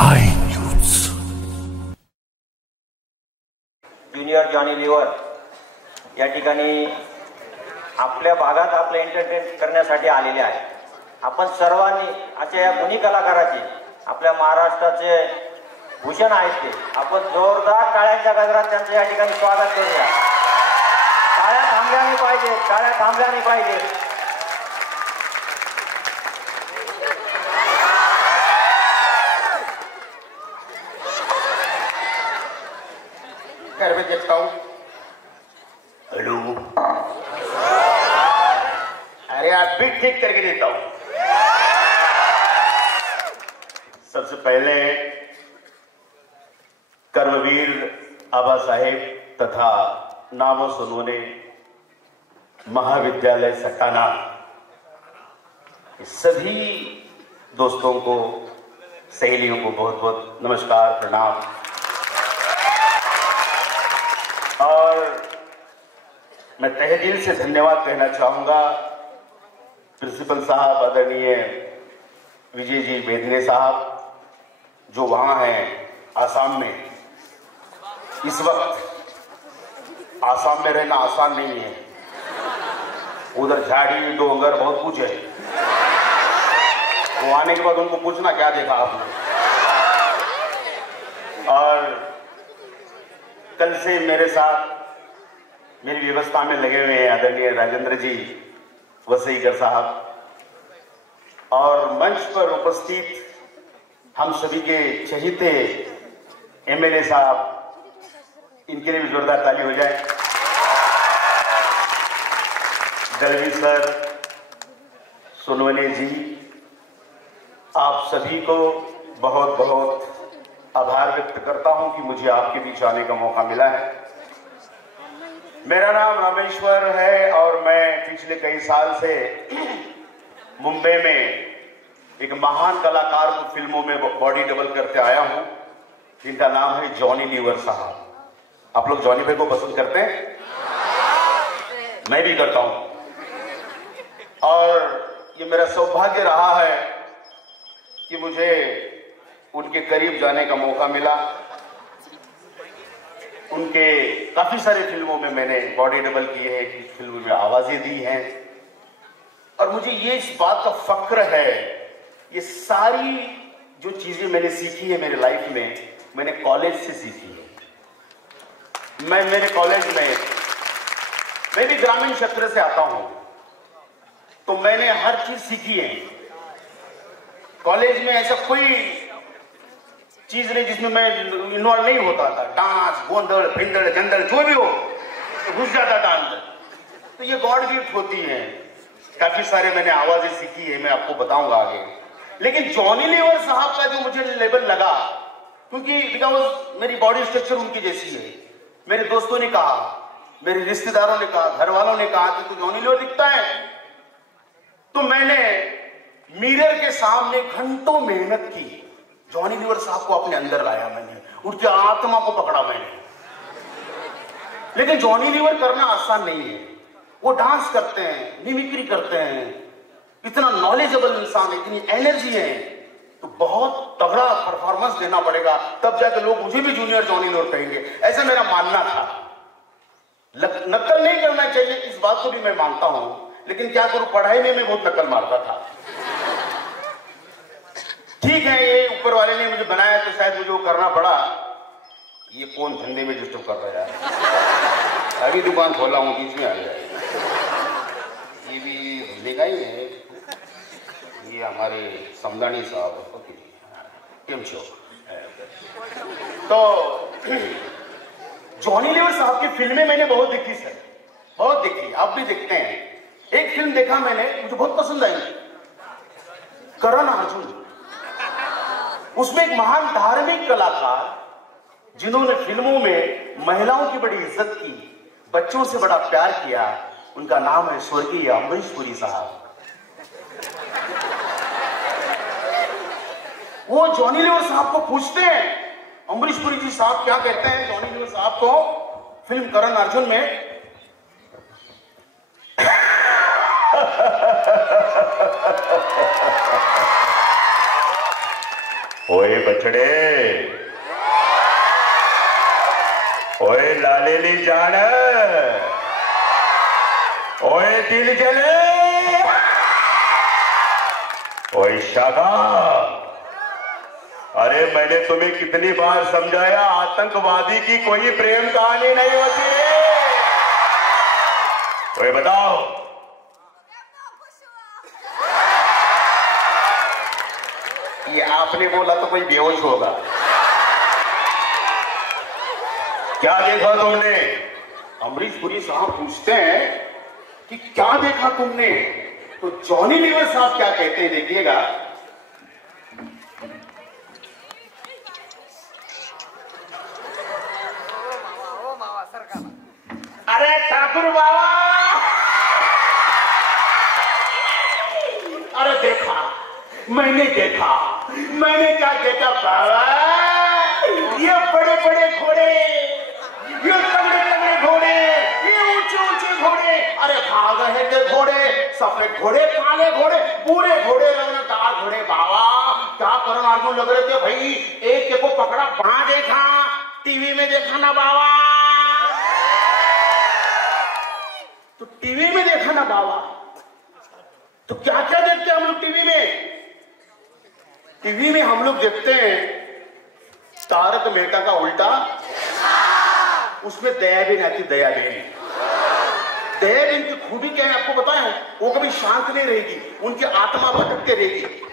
I news. Junior Johnny Lever या ठिकाणी आपल्या भागात आपले एंटरटेन करण्यासाठी आलेले आहे. आपण सर्वांनी अशा या गुणी कलाकाराचे आपल्या महाराष्ट्राचे भूषण आहेत ते आपण जोरदार टाळ्यांच्या गजरात त्यांचं या ठिकाणी स्वागत करूया. टाळ्या थांबल्याने पाहिजे, टाळ्या थांबल्याने पाहिजे. घर में देखता हूँ. हेलो. अरे आप भी ठीक करके देता हूँ. सबसे पहले कर्मवीर आबा साहेब तथा नामो सुनोने महाविद्यालय सटाना सभी दोस्तों को, सहेलियों को बहुत बहुत नमस्कार, प्रणाम. और मैं तहे दिल से धन्यवाद कहना चाहूंगा प्रिंसिपल साहब आदरणीय विजय जी बेदने साहब जो वहां हैं आसाम में. इस वक्त आसाम में रहना आसान नहीं है. उधर झाड़ी डोंगर बहुत कुछ है. वो आने के बाद उनको पूछना क्या देखा आपने. और कल से मेरे साथ मेरी व्यवस्था में लगे हुए हैं आदरणीय राजेंद्र जी वसईकर साहब और मंच पर उपस्थित हम सभी के चहेते एमएलए साहब. इनके लिए भी जोरदार ताली हो जाए. दलवी सर, सोनवने जी, आप सभी को बहुत बहुत आभार व्यक्त करता हूं कि मुझे आपके बीच आने का मौका मिला है. मेरा नाम रामेश्वर है और मैं पिछले कई साल से मुंबई में एक महान कलाकार को फिल्मों में बॉडी डबल करते आया हूं जिनका नाम है जॉनी लीवर साहब. आप लोग जॉनी भाई को पसंद करते हैं? मैं भी करता हूं. और ये मेरा सौभाग्य रहा है कि मुझे उनके करीब जाने का मौका मिला. उनके काफी सारे फिल्मों में मैंने बॉडी डबल की है, कुछ फिल्मों में आवाजें दी हैं. और मुझे ये इस बात का फक्र है, ये सारी जो चीजें मैंने सीखी है मेरे लाइफ में मैंने कॉलेज से सीखी है. मैं मेरे कॉलेज में, मैं भी ग्रामीण क्षेत्र से आता हूं तो मैंने हर चीज सीखी है. कॉलेज में ऐसा कोई चीज नहीं जिसमें मैं इन्वॉल्व नहीं होता था. डांस, गोंदड़, फिंदड़, जंदड़ जो भी हो घुस जाता था अंदर. तो ये गॉड गिफ्ट होती है. काफी सारे मैंने आवाजें सीखी है, मैं आपको बताऊंगा आगे. लेकिन जॉनी लीवर साहब का जो मुझे लेवल लगा, क्योंकि बिकॉज मेरी बॉडी स्ट्रक्चर उनकी जैसी है. मेरे दोस्तों ने कहा, मेरे रिश्तेदारों ने कहा, घर वालों ने कहा कि तू जॉनी लीवर दिखता है. तो मैंने मिरर के सामने घंटों मेहनत की. जॉनी लीवर साहब को अपने अंदर लाया मैंने, उनकी आत्मा को पकड़ा मैंने. लेकिन जॉनी लीवर करना आसान नहीं है. वो डांस करते हैं, मिमिक्री करते हैं, इतना नॉलेजेबल इंसान है, इतनी एनर्जी है, तो बहुत तगड़ा परफॉर्मेंस देना पड़ेगा तब जाकर लोग मुझे भी जूनियर जॉनी लीवर कहेंगे. ऐसा मेरा मानना था. नकल नहीं करना चाहिए, इस बात को भी मैं मानता हूं. लेकिन क्या करूं, पढ़ाई में मैं बहुत नकल मारता था. ठीक है, ये ऊपर वाले ने मुझे बनाया तो शायद मुझे वो करना पड़ा. ये कौन धंधे में डिस्टर्ब कर रहा है. अभी दुकान खोला हूं, बीच में आ गया. ये भी धंधे का ही है. ये हमारे समदानी साहब केम छो. तो जॉनी लीवर साहब की फिल्में मैंने बहुत देखी सर, बहुत देखी. आप भी देखते हैं. एक फिल्म देखा मैंने, मुझे बहुत पसंद आई, करण अर्जुन. उसमें एक महान धार्मिक कलाकार जिन्होंने फिल्मों में महिलाओं की बड़ी इज्जत की, बच्चों से बड़ा प्यार किया, उनका नाम है स्वर्गीय अमरीश पुरी साहब. वो जॉनी लीवर साहब को पूछते हैं, अमरीश पुरी जी साहब क्या कहते हैं जॉनी लीवर साहब को फिल्म करण अर्जुन में. ओए बछड़े, ओए लालेली जान, ओए दिल जले, ओए शागा। अरे मैंने तुम्हें कितनी बार समझाया, आतंकवादी की कोई प्रेम कहानी नहीं होती रे। ओए बताओ, ये आपने बोला तो कोई बेहोश होगा। क्या देखा तुमने? अमरीश पुरी साहब पूछते हैं कि क्या देखा तुमने, तो जॉनी लीवर साहब क्या कहते हैं, देखिएगा। अरे ठाकुर बाबा, अरे देखा, मैंने देखा, मैंने क्या देखा बाबा, ये बड़े बड़े घोड़े, ये तगड़े तगड़े घोड़े, ये ऊंचे ऊंचे घोड़े, अरे भाग रहे थे घोड़े, सफेद घोड़े, काले घोड़े, पूरे घोड़े, रंगदार घोड़े बाबा। क्या करण अर्जुन लग रहे थे भाई, एक को पकड़ा, वहां देखा, टीवी में देखा ना बाबा, तो टीवी में देखा ना बाबा, तो क्या क्या देखते हैं हम लोग टीवी में? टीवी में हम लोग देखते हैं तारक मेहता का उल्टा, उसमें दयाबेन आती, दयाबेन। दयाबेन की खूबी क्या है आपको बताएं, वो कभी शांत नहीं रहेगी, उनकी आत्मा भटकते रहेगी।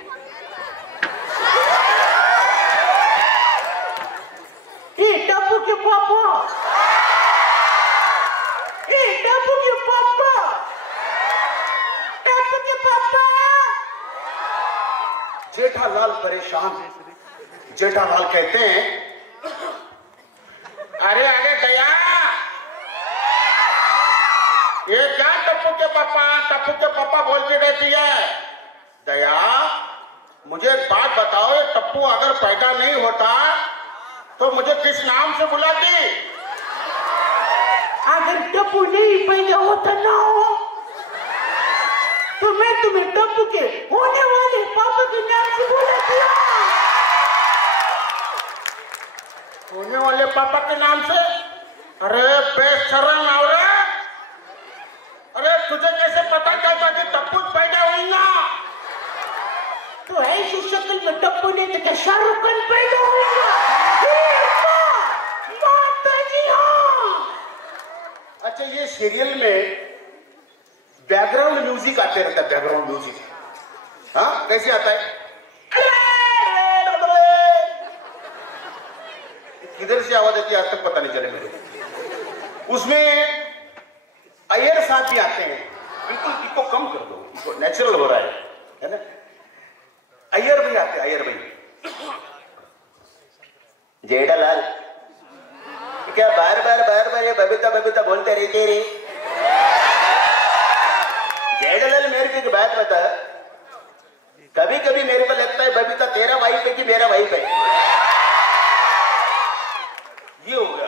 टप्पू के पापा, टप्पू के पापा, टप्पू के पापा। जेठालाल परेशान, जेठालाल कहते हैं, अरे अरे दया, ये क्या टप्पू के पापा बोलती रहती है? दया, मुझे एक बात बताओ, ये टप्पू अगर पैदा नहीं होता तो मुझे किस नाम से बुलाती? अगर टप्पू नहीं पैदा होता ना हो तो मैं तुम्हें टप्पू के होने वाले पापा के नाम से बुलाती हूँ। होने वाले पापा के नाम से? अरे बेशरम औरत, अरे तुझे कैसे पता चलता कि टप्पू पैदा हुई ना? तो ऐसी शक्ल में टप्पू नहीं तो क्या शाहरुख खान पैदा होगा? माता जी हाँ। अच्छा, ये सीरियल में बैकग्राउंड म्यूजिक आते रहता है, बैकग्राउंड म्यूजिक, हाँ कैसे आता है? किधर से आवाज आती है आज तक पता नहीं चले मेरे को। उसमें अय्यर साहब भी आते हैं, बिल्कुल इसको कम कर दो, इसको नेचुरल हो रहा है ना। अय्यर भाई आते हैं, अय्यर भाई। जेठालाल, क्या बार बार ये बबीता बोलते रहते रे? जेठालाल, मेरे को एक बात बता, कभी कभी मेरे को लगता है बबीता तेरा वाइफ है कि मेरा वाइफ है। ये हो गया।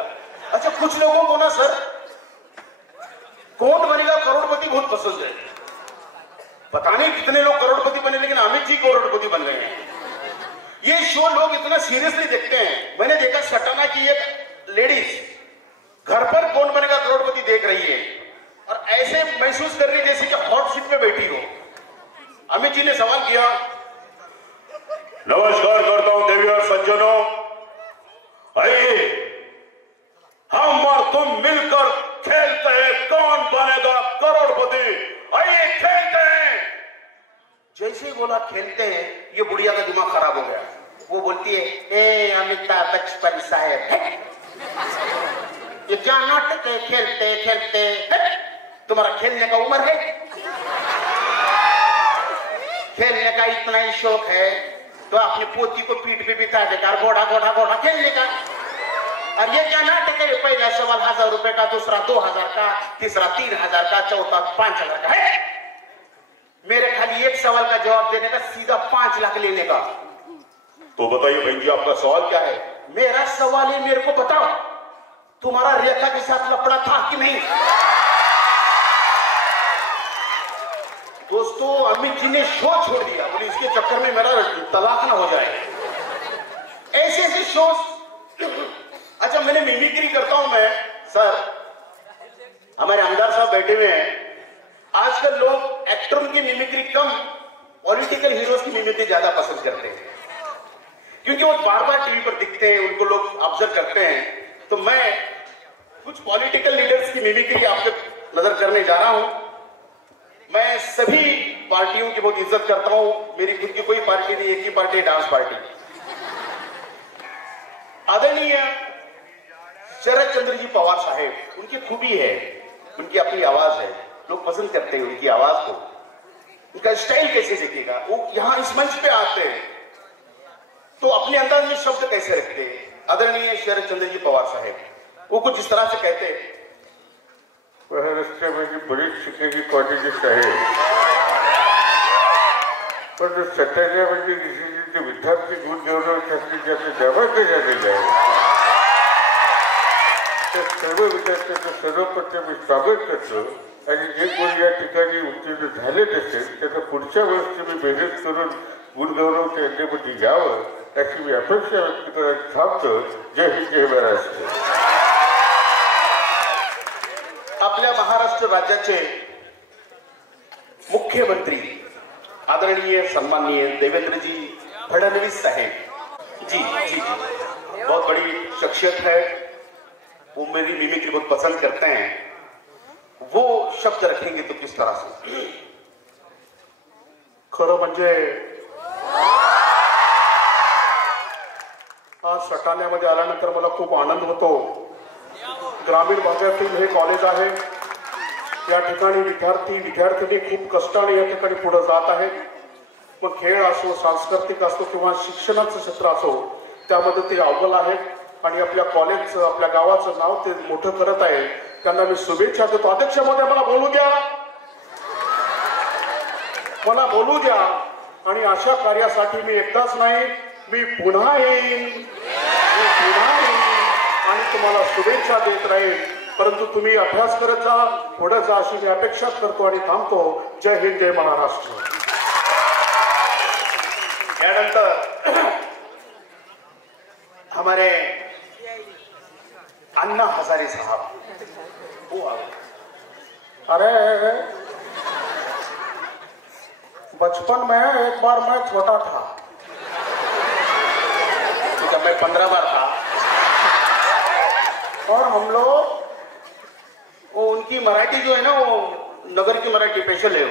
अच्छा, कुछ लोगों को ना सर कौन बनेगा करोड़पति बहुत पसंद है। पता नहीं कितने लोग करोड़पति बने, लेकिन अमित जी करोड़पति बन गए हैं। ये शो लोग इतना सीरियसली देखते हैं। मैंने देखा सटाना की एक लेडीज घर पर कौन बनेगा करोड़पति देख रही है और ऐसे महसूस कर रही जैसे कि हॉट सीट पे बैठी हो। अमित जी ने सवाल किया, नमस्कार करता हूं देवी और सज्जनों, आइए हम और तुम मिलकर खेलते हैं कौन बनेगा करोड़पति। आइए खेलते हैं। जैसे ही बोला खेलते हैं, ये बुढ़िया का दिमाग खराब हो गया। वो बोलती है, ए अमिताभ बच्चन साहब, ये क्या नाटक है, खेलते खेलते तुम्हारा खेलने का उम्र है? खेलने का इतना ही शौक है तो अपनी पोती को पीठ पे बिठा देकर घोड़ा घोड़ा घोड़ा खेलने का। और ये क्या नाटक है, पहला सवाल 1000 रुपए का, दूसरा 2000 का, तीसरा 3000 का, चौथा 5000 का है। मेरे खाली एक सवाल का जवाब देने का, सीधा 5 लाख लेने का। तो बताइए बहन जी, आपका सवाल क्या है? मेरा सवाल है, मेरे को बताओ, तुम्हारा रेखा के साथ लफड़ा था कि नहीं? दोस्तों, अमित जी ने शो छोड़ दिया, बोले इसके चक्कर में मेरा तलाक ना हो जाए। ऐसे ऐसे शोज। अच्छा, मैंने मिमिक्री करता हूं मैं सर, हमारे आमदार साहब बैठे हुए हैं। आजकल लोग एक्टरों की मिमिक्री कम, पॉलिटिकल हीरोज की मिमिक्री ज्यादा पसंद करते हैं, क्योंकि वो बार बार टीवी पर दिखते हैं, उनको लोग ऑब्जर्व करते हैं। तो मैं कुछ पॉलिटिकल लीडर्स की मिमिक्री आपको नजर करने जा रहा हूं। मैं सभी पार्टियों की बहुत इज्जत करता हूं, मेरी खुद की कोई पार्टी नहीं, एक ही पार्टी, डांस पार्टी। आदरणीय शरद चंद्र जी पवार साहेब, उनकी खूबी है, उनकी अपनी आवाज है, लोग पसंद करते हैं उनकी आवाज को। उनका स्टाइल कैसे दिखेगा, वो यहां इस मंच पे आते हैं तो अपने अंदाज में शब्द कैसे रखते हैं। आदरणीय शरद चंद्र जी पवार साहेब वो कुछ इस तरह से कहते हैं, महाराष्ट्रामध्ये बरीच शिक्षणाची क्वालिटीज आहे, पण सध्याच्या म्हणजे जे विद्यार्थी गुण गौरवसाठी ज्याचे जबाबदारी झालेले आहे त्या सर्व विद्यार्थ्यांचं सर्वप्रथम मी स्वागत करतो आणि जे कोणी या ठिकाणी उत्तीर्ण झालेत असेल त्याचा पुढच्या वर्षी मी मेहनत करून गुणगौरव त्यांच्यामध्ये यावं अशी मी अपेक्षा व्यक्त करत थांबतो. जय हिंद, जय महाराष्ट्र. आपल्या महाराष्ट्र राज्याचे मुख्यमंत्री आदरणीय सम्माननीय देवेंद्रजी फडणवीस साहेब जी जी जी बहुत बड़ी शख्सियत है, वो मेरी मिमिक्री बहुत पसंद करते हैं। वो शब्द रखेंगे तो किस तरह से, खरं म्हणजे आज सटाण्यामध्ये आल्यानंतर मला खूप आनंद होतो. ग्रामीण भागातील हे कॉलेज आहे, या ठिकाणी विद्यार्थिनी खूप कष्टाने या ठिकाणी पुढे जात आहेत. मग खेळ असो, सांस्कृतिक असो किंवा शिक्षणाचं क्षेत्र असो, त्यामध्ये ते अव्वल आहेत आणि आपल्या कॉलेजचं, आपल्या गावाचं नाव ते मोठं करत आहे. त्यांना मी शुभेच्छा देतो. अध्यक्ष महोदय, मला बोलू द्या, मला बोलू द्या. आणि अशा कार्यासाठी मी एकदाच नाही, मी पुन्हा येईन आणि तुम्हाला शुभेच्छा देत राहील. परंतु तुम्ही अभ्यास करत जा, पुढे जा अशी मी अपेक्षा करतो आणि थांबतो. जय हिंद, जय महाराष्ट्र. यानंतर हमारे अन्ना हजारे साहब वो आ गए. अरे बचपन में एक बार मैं छोटा था, जब मैं 15 बार था, और हम लोग वो उनकी मराठी जो है ना, वो नगर की मराठी स्पेशल है.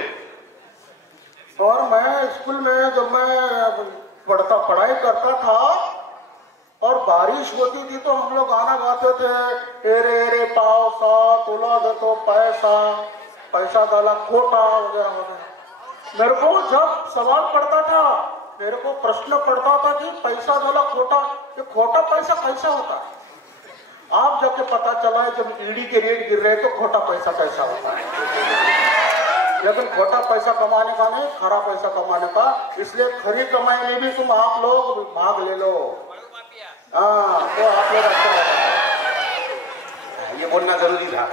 और मैं स्कूल में जब मैं पढ़ाई करता था और बारिश होती थी तो हम लोग गाना गाते थे, एरे एरे पावसा तुला देतो पैसा, पैसा डाला खोटा वगैरह वगैरह. मेरे को जब सवाल पड़ता था, मेरे को प्रश्न पड़ता था कि पैसा डाला खोटा, ये खोटा पैसा कैसा होता है. आप जाके पता चला है जब ईडी के रेट गिर रहे तो खोटा पैसा कैसा होता है. लेकिन खोटा पैसा कमाने का नहीं, खरा पैसा कमाने का. इसलिए खरी कमाई में भी तुम आप लोग भाग ले लो. हाँ, तो आप लोग अच्छा ये बोलना जरूरी था.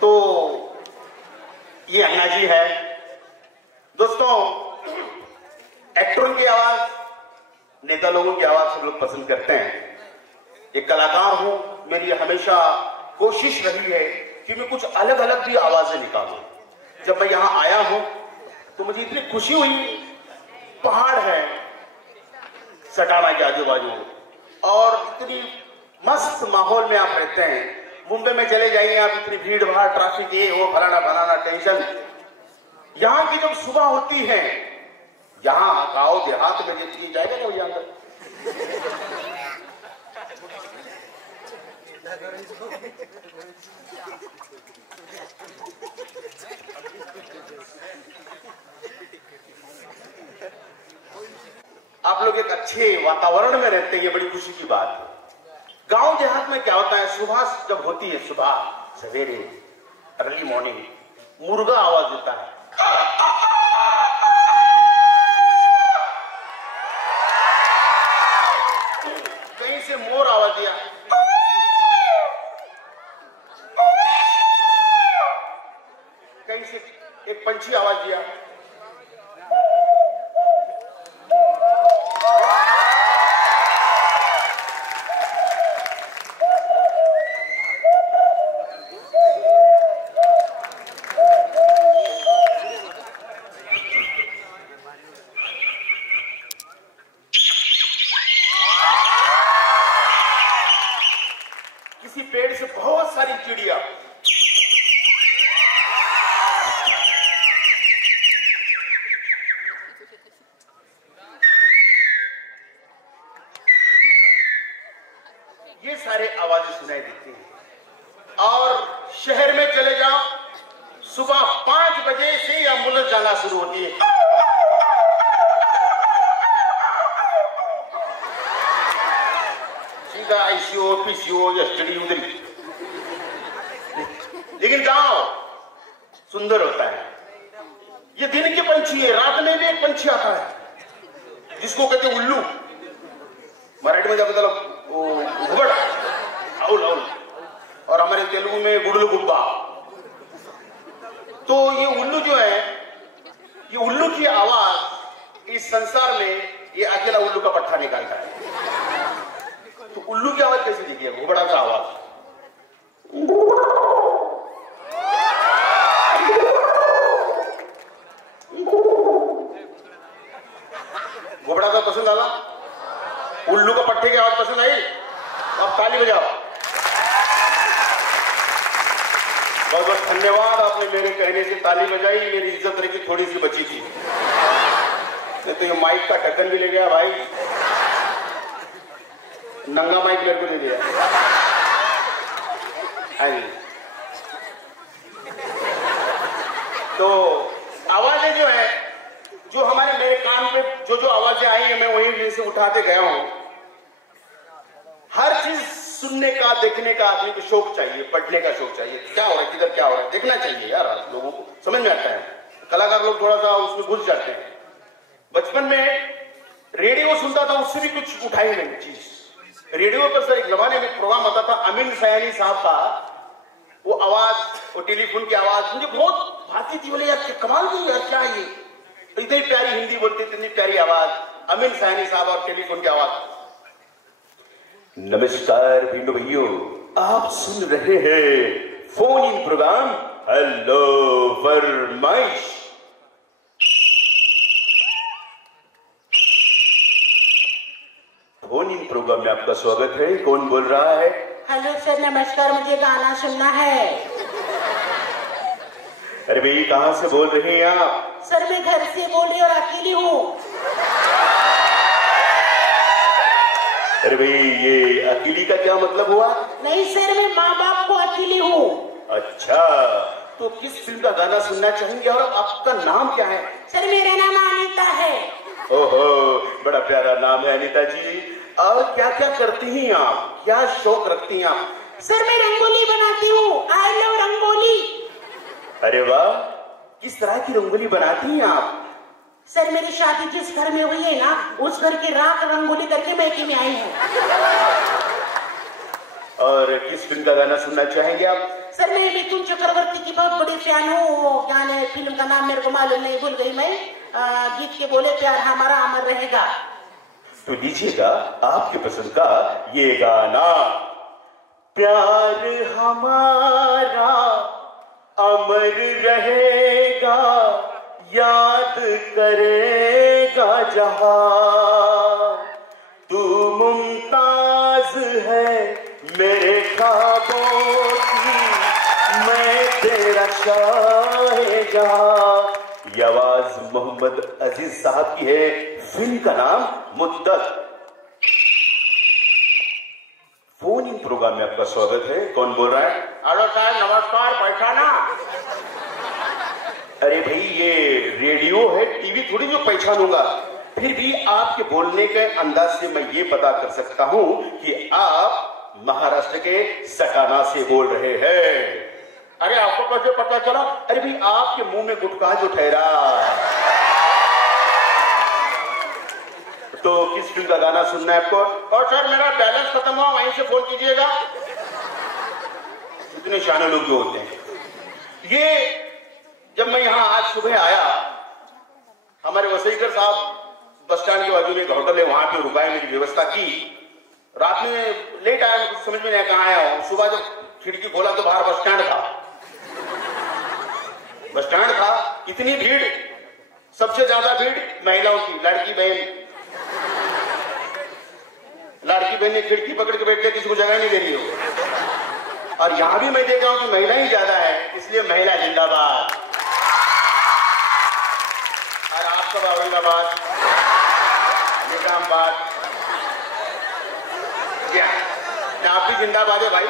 तो ये अन्ना जी है. दोस्तों, एक्टरों की आवाज, नेता लोगों की आवाज सब लोग पसंद करते हैं. एक कलाकार हूं, मेरी हमेशा कोशिश रही है कि मैं कुछ अलग अलग भी आवाजें निकालूं. जब मैं यहां आया हूं तो मुझे इतनी खुशी हुई. पहाड़ है सटाना के आजू बाजू और इतनी मस्त माहौल में आप रहते हैं. मुंबई में चले जाइए आप, इतनी भीड़ भाड़, ट्रैफिक, ये वो फलाना फलाना टेंशन. यहाँ की जब सुबह होती है, यहाँ गांव देहात में जितनी जाएगा ना भैया अंदर, आप लोग एक अच्छे वातावरण में रहते हैं, ये बड़ी खुशी की बात है. गांव देहात में क्या होता है, सुबह जब होती है, सुबह सवेरे अर्ली मॉर्निंग, मुर्गा आवाज देता है. कहीं से मोर आवाज दिया, कहीं से एक पंछी आवाज दिया. चले जाओ, सुबह 5 बजे से एम्बुलेंस जाना शुरू होती है। सीधा आईसीयू, पीसीयू या स्टडी उधर। लेकिन गांव सुंदर होता है। ये दिन के पंछी है, रात में भी एक पंछी आता है जिसको कहते हैं उल्लू। मराठी में मतलब घुबड़, आउल आउल, और हमारे तेलुगु में गुडलू गुब्बा। तो ये उल्लू जो है, ये उल्लू की आवाज इस संसार में ये अकेला उल्लू का पट्टा निकालता है। तो उल्लू की आवाज कैसी दिखी है? घुबड़ा का आवाज। घुबड़ा का पसंद आला? उल्लू का पट्टे की आवाज पसंद आई? अब ताली बजाओ। बहुत बहुत धन्यवाद, आपने मेरे कहने से ताली बजाई। मेरी इज्जत रही की थोड़ी सी बची थी, नहीं तो ये माइक का ढक्कन भी ले गया भाई। नंगा माइक मेरे को दे दिया। तो आवाजें जो है, जो हमारे मेरे कान पे जो आवाजें आई है, मैं वही से उठाते गया हूं। हर चीज सुनने का, देखने का आदमी को शौक चाहिए, पढ़ने का शौक चाहिए। क्या हो रहा है, किधर क्या हो रहा है, देखना चाहिए यार। लोगों को समझ में आता है। कलाकार लोग थोड़ा सा उसमें घुस जाते हैं। बचपन में रेडियो सुनता था, उससे भी कुछ उठाई नहीं चीज। रेडियो पर सर एक जमाने में प्रोग्राम आता था अमीन सयानी साहब का, वो आवाज, वो टेलीफोन की आवाज मुझे बहुत भाती थी। बोले यार कमाल की यार, क्या ये इतनी प्यारी हिंदी बोलती, इतनी प्यारी आवाज। अमीन सयानी साहब और टेलीफोन की आवाज। नमस्कार भिंडो भाइयों, आप सुन रहे हैं फोन इन प्रोग्राम हेलो फरमाइश। फोन इन प्रोग्राम में आपका स्वागत है। कौन बोल रहा है? हेलो सर, नमस्कार, मुझे गाना सुनना है। अरे भाई कहां से बोल रहे हैं आप? सर मैं घर से बोल रही और अकेली हूँ। अरे भाई ये अकेली का क्या मतलब हुआ? नहीं सर, मैं माँ बाप को अकेली हूँ। अच्छा, तो किस फिल्म का गाना सुनना चाहेंगे और आपका नाम क्या है? सर मेरा नाम अनीता है। ओहो, बड़ा प्यारा नाम है अनीता जी। और क्या क्या करती हैं आप, क्या शौक रखती हैं आप? सर मैं रंगोली बनाती हूँ। I love rangoli. अरे वाह, किस तरह की रंगोली बनाती हैं आप? सर मेरी शादी जिस घर में हुई है ना, उस घर की राख रंगोली करके मैके में आई हूँ। और किस फिल्म का गाना सुनना चाहेंगे आप? सर मैं मिथुन चक्रवर्ती की बहुत बड़ी फैन हूँ। गाने फिल्म का नाम मेरे को मालूम नहीं, भूल गई मैं। गीत के बोले प्यार हमारा अमर रहेगा। तो लीजिएगा आपके पसंद का ये गाना। प्यार हमारा अमर रहेगा, याद करेगा जहां। तू मुमताज है मेरे ख्वाबों की, मैं तेरा शाहजहां। ये आवाज मोहम्मद अजीज साहब की है। फिल्म का नाम मुद्दत। फोन इन प्रोग्राम में आपका स्वागत है। कौन बोल रहा है? हेलो साहब नमस्कार, पहचाना? अरे भाई ये रेडियो है, टीवी थोड़ी जो पहचानूंगा। फिर भी आपके बोलने के अंदाज से मैं ये पता कर सकता हूं कि आप महाराष्ट्र के सटाना से बोल रहे हैं। अरे आपको कैसे पता चला? अरे भाई आपके मुंह में गुटखा जो ठहरा। तो किस फिल्म का गाना सुनना है आपको? और सर मेरा बैलेंस खत्म हुआ, वहीं से फोन कीजिएगा। इतने शाने लोग जो होते हैं। ये जब मैं यहाँ आज सुबह आया, हमारे वसईकर साहब बस स्टैंड के बाजू में एक होटल है, वहां पे रुका है, मेरी व्यवस्था की। रात में लेट आया, कुछ समझ में नहीं कहाँ आया हूँ। सुबह जब खिड़की खोला तो बाहर बस स्टैंड था। बस स्टैंड था, इतनी भीड़, सबसे ज्यादा भीड़ महिलाओं की। लड़की बहन ने खिड़की पकड़ के बैठ गया, किसी को जगह नहीं दे रही हो। और यहां भी मैं देख रहा हूं कि महिला ही ज्यादा है, इसलिए महिला जिंदाबाद। और आप सब औरंगाबाद, निजामाबाद, क्या आप भी जिंदाबाद है भाई?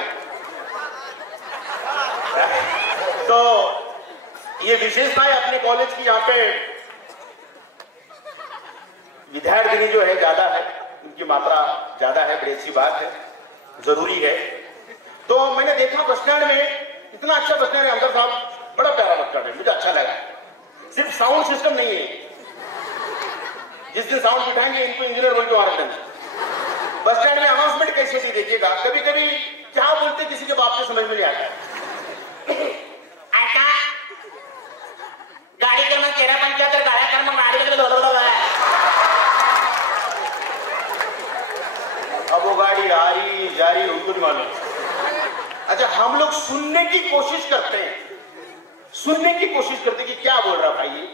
तो ये विशेषता है अपने कॉलेज की, यहाँ पे विद्यार्थी जो है ज्यादा है, उनकी मात्रा ज्यादा है, बड़ी अच्छी बात है, जरूरी है। तो मैंने देखा बस स्टैंड में, इतना अच्छा बस स्टैंड है अंदर साहब, बड़ा प्यारा बस स्टैंड है, मुझे अच्छा लगा। सिर्फ साउंड सिस्टम नहीं है, जिस दिन साउंड बिठाएंगे इनको इंजीनियर बोल के मार देंगे। बस स्टैंड में अनाउंसमेंट कैसे होती देखिएगा, कभी कभी क्या बोलते किसी के बाप से समझ में नहीं आता। गाड़ी क्रमांक 1375 गाड्या क्रमांक गाडी अब वो गाड़ी आ रही जा रही उनको नहीं मालूम। अच्छा, हम लोग सुनने की कोशिश करते हैं, सुनने की कोशिश करते कि क्या बोल रहा भाई ये,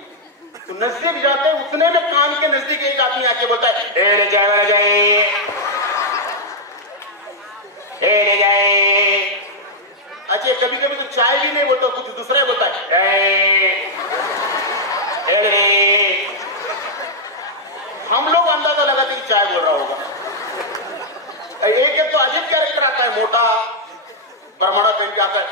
तो नजदीक जाते हैं, उतने में कान के नजदीक एक आदमी आके बोलता है ए ले जाए ए ले जाए। अच्छा, कभी कभी तो चाय भी नहीं बोलता, कुछ दूसरा बोलता है ए। हम लोग अंदाजा लगाते कि चाय बोल रहा होगा। एक तो अजीब कैरेक्टर आता है, मोटा बरमड़ा पहन के आता है,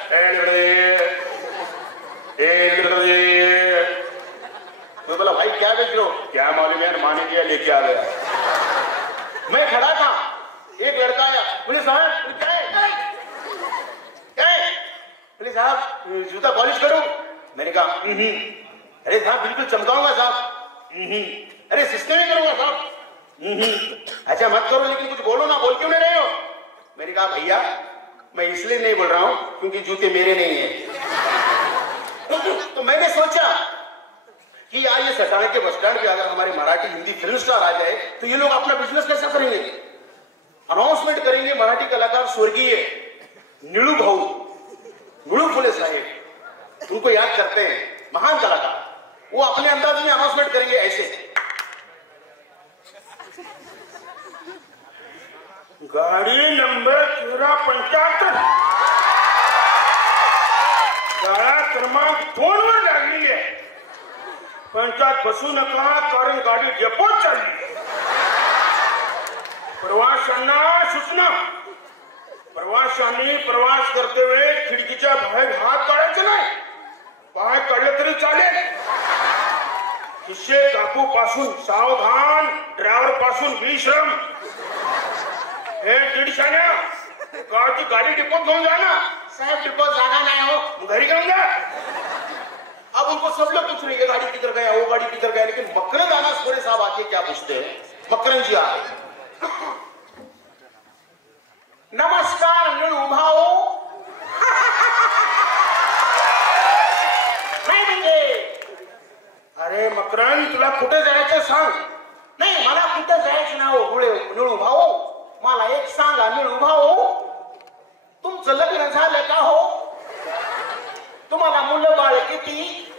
मैं बोला भाई क्या बेच रहे हो? क्या मालूम यार, माने दिया लेके आ गया। मैं खड़ा था, एक लड़का आया, बोले साहब क्या है? बोले साहब जूता पॉलिश करूं? मैंने कहा अरे साहब बिल्कुल चमकाऊंगा साहब। अरे सिस्टम ही करूंगा साहब। अच्छा मत करो, लेकिन कुछ बोलो ना, बोल क्यों नहीं रहे हो? मैंने कहा भैया मैं इसलिए नहीं बोल रहा हूं क्योंकि जूते मेरे नहीं है। तो मैंने सोचा कि यार ये सटाने के बस स्टैंड पे अगर हमारे मराठी हिंदी फिल्म स्टार आ जाए तो ये लोग अपना बिजनेस कैसा करेंगे? अनाउंसमेंट करेंगे, मराठी कलाकार स्वर्गीय नीलू भाऊ, नीलू फुले साहेब, उनको याद करते हैं, महान कलाकार, वो अपने अंदाज में अनाउंसमेंट करेंगे ऐसे, गाड़ी नंबर 1375 गाड्या क्रमांक 2 वर लागलेली आहे, पंचायत बसू नका कारण गाडी डेपोत चालली। प्रवाशांना सूचना, प्रवाशांनी प्रवास करते वेळी खिडकीच्या बाहेर हात काढायचे नाही, पाय काढले तरी चालेल, खिशे काकू पासून सावधान, ड्रायव्हर पासून विश्रम। हे दीडशाण्या गाडी गाडी डिपोत घेऊन जा ना। साहब डिपोत जागा नहीं हो, घरी घेऊन जा। अब उनको सब लोग पूछ रहे हैं गाड़ी किधर गया, वो गाड़ी किधर गया, लेकिन मकरंद अनास गोरे साहब आके क्या पूछते हैं? मकरंद जी आए, नमस्कार नीलू भाऊ। नाही म्हणजे अरे मकरंद तुला कुठे जायचं सांग? नाही मला कुठे जायचं ना हो नीलू भाऊ, मला एक सांगा नीलू भाऊ, तुमचं लग्न झालं का हो? तुम्हाला मुलं बाळ किती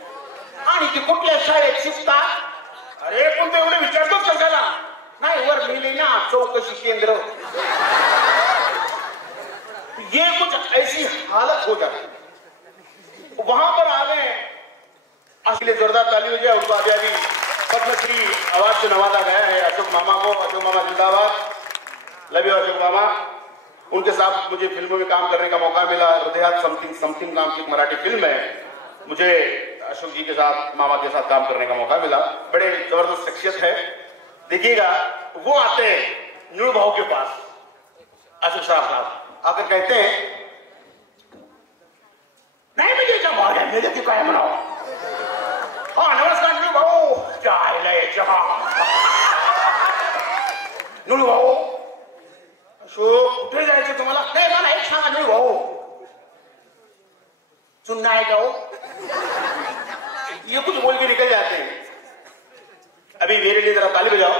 आणि ती कुठल्या शाळेत शिकतात? अरे पण ते एवढे विचारतो कशाला? नाही वर लिहिली ना चौकशी केंद्र। ये कुछ ऐसी हालत हो जाती, वहां पर आ गए, असली जोरदार ताली हो जाए। उनको अभी अभी पद्मश्री अवार्ड से नवाजा गया है अशोक मामा को। अशोक मामा जिंदाबाद, लव यू अशोक मामा। उनके साथ मुझे फिल्मों में काम करने का मौका मिला, हृदयात समथिंग समथिंग नाम की मराठी फिल्म है, मुझे अशोक जी के साथ, मामा के साथ काम करने का मौका मिला। बड़े जबरदस्त शख्सियत है, देखिएगा वो आते हैं नीलू भाऊ के पास, अशोक साहब आकर कहते हैं नहीं मुझे क्या मार है, मेरे क्या मनाओ। हाँ नमस्कार नीलू भाऊ, चाय ले जहा नीलू भाऊ। अशोक कुठे जायचं तुम्हाला? नाही मला एक सांगा नीलू भाऊ, सुनना है क्या? ये कुछ बोल के निकल जाते हैं। अभी मेरे लिए जरा ताली बजाओ।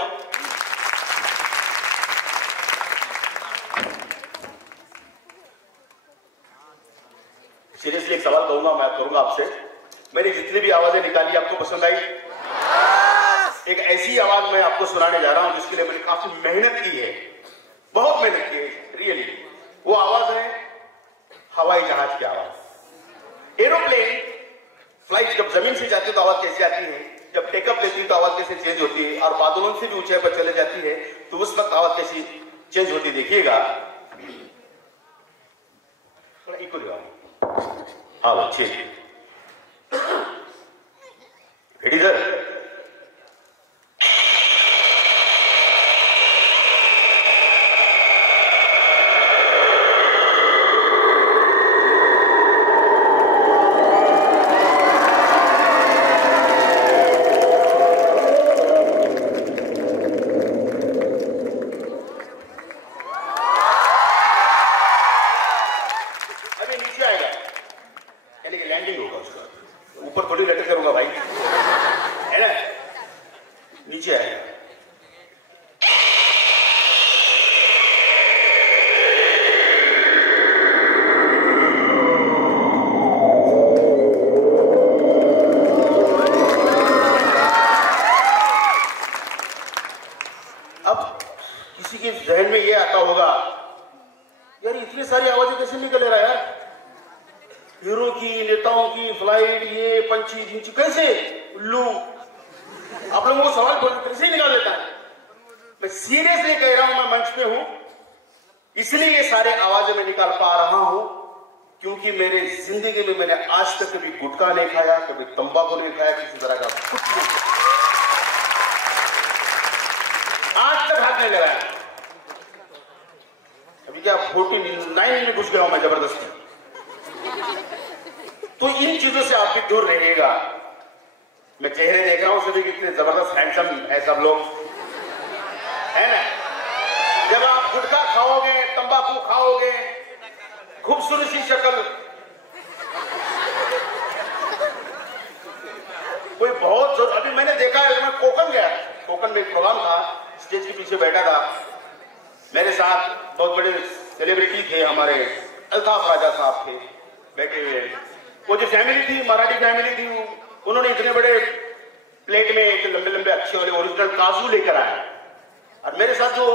सीरियसली एक सवाल करूंगा आपसे, मैंने जितनी भी आवाजें निकाली आपको पसंद आई? एक ऐसी आवाज मैं आपको सुनाने जा रहा हूं जिसके लिए मैंने काफी मेहनत की है, बहुत मेहनत की है रियली। वो आवाज है हवाई जहाज की आवाज। एरोप्लेन फ्लाइट जब जमीन से जाती है तो आवाज कैसी आती है, जब टेकअप लेती है तो आवाज कैसे चेंज होती है, और बादलों से भी ऊंचाई पर चले जाती है तो उस वक्त आवाज कैसी चेंज होती है। देखिएगा, थोड़ा इको दिया। हाँ ठीक, इधर जहन में ये आता होगा यार इतनी सारी आवाजें कैसे निकल रहा है यार, हीरो की, नेताओं की, फ्लाइट, ये पंछी जिंची कैसे उल्लू, आप लोगों को सवाल कैसे निकाल देता है। मैं सीरियसली कह रहा हूं, मैं मंच पे हूं इसलिए ये सारे आवाजें मैं निकाल पा रहा हूं क्योंकि मेरे जिंदगी में मैंने आज तक कभी गुटखा नहीं खाया, कभी तंबाकू नहीं खाया, किसी तरह का कुछ नहीं, आज तक हाथ नहीं लगाया। अभी क्या 49 में घुस गया हूं मैं जबरदस्ती। तो इन चीजों से आप भी दूर रहिएगा। मैं चेहरे देख रहा हूं सभी कितने जबरदस्त हैंडसम है सब लोग, है ना। जब आप गुटखा खाओगे, तंबाकू खाओगे, खूबसूरत सी शक्ल, कोई बहुत अभी मैंने देखा है, मैं कोकन गया, कोकन में एक प्रोग्राम था, स्टेज के पीछे बैठा था, मेरे साथ बहुत बड़े सेलिब्रिटी थे, हमारे अल्ताफ राजा साहब थे बैठे हुए। वो जो फैमिली थी, मराठी फैमिली थी, उन्होंने इतने बड़े प्लेट में एक लंबे लंबे अच्छे वाले ओरिजिनल काजू लेकर आए और मेरे साथ जो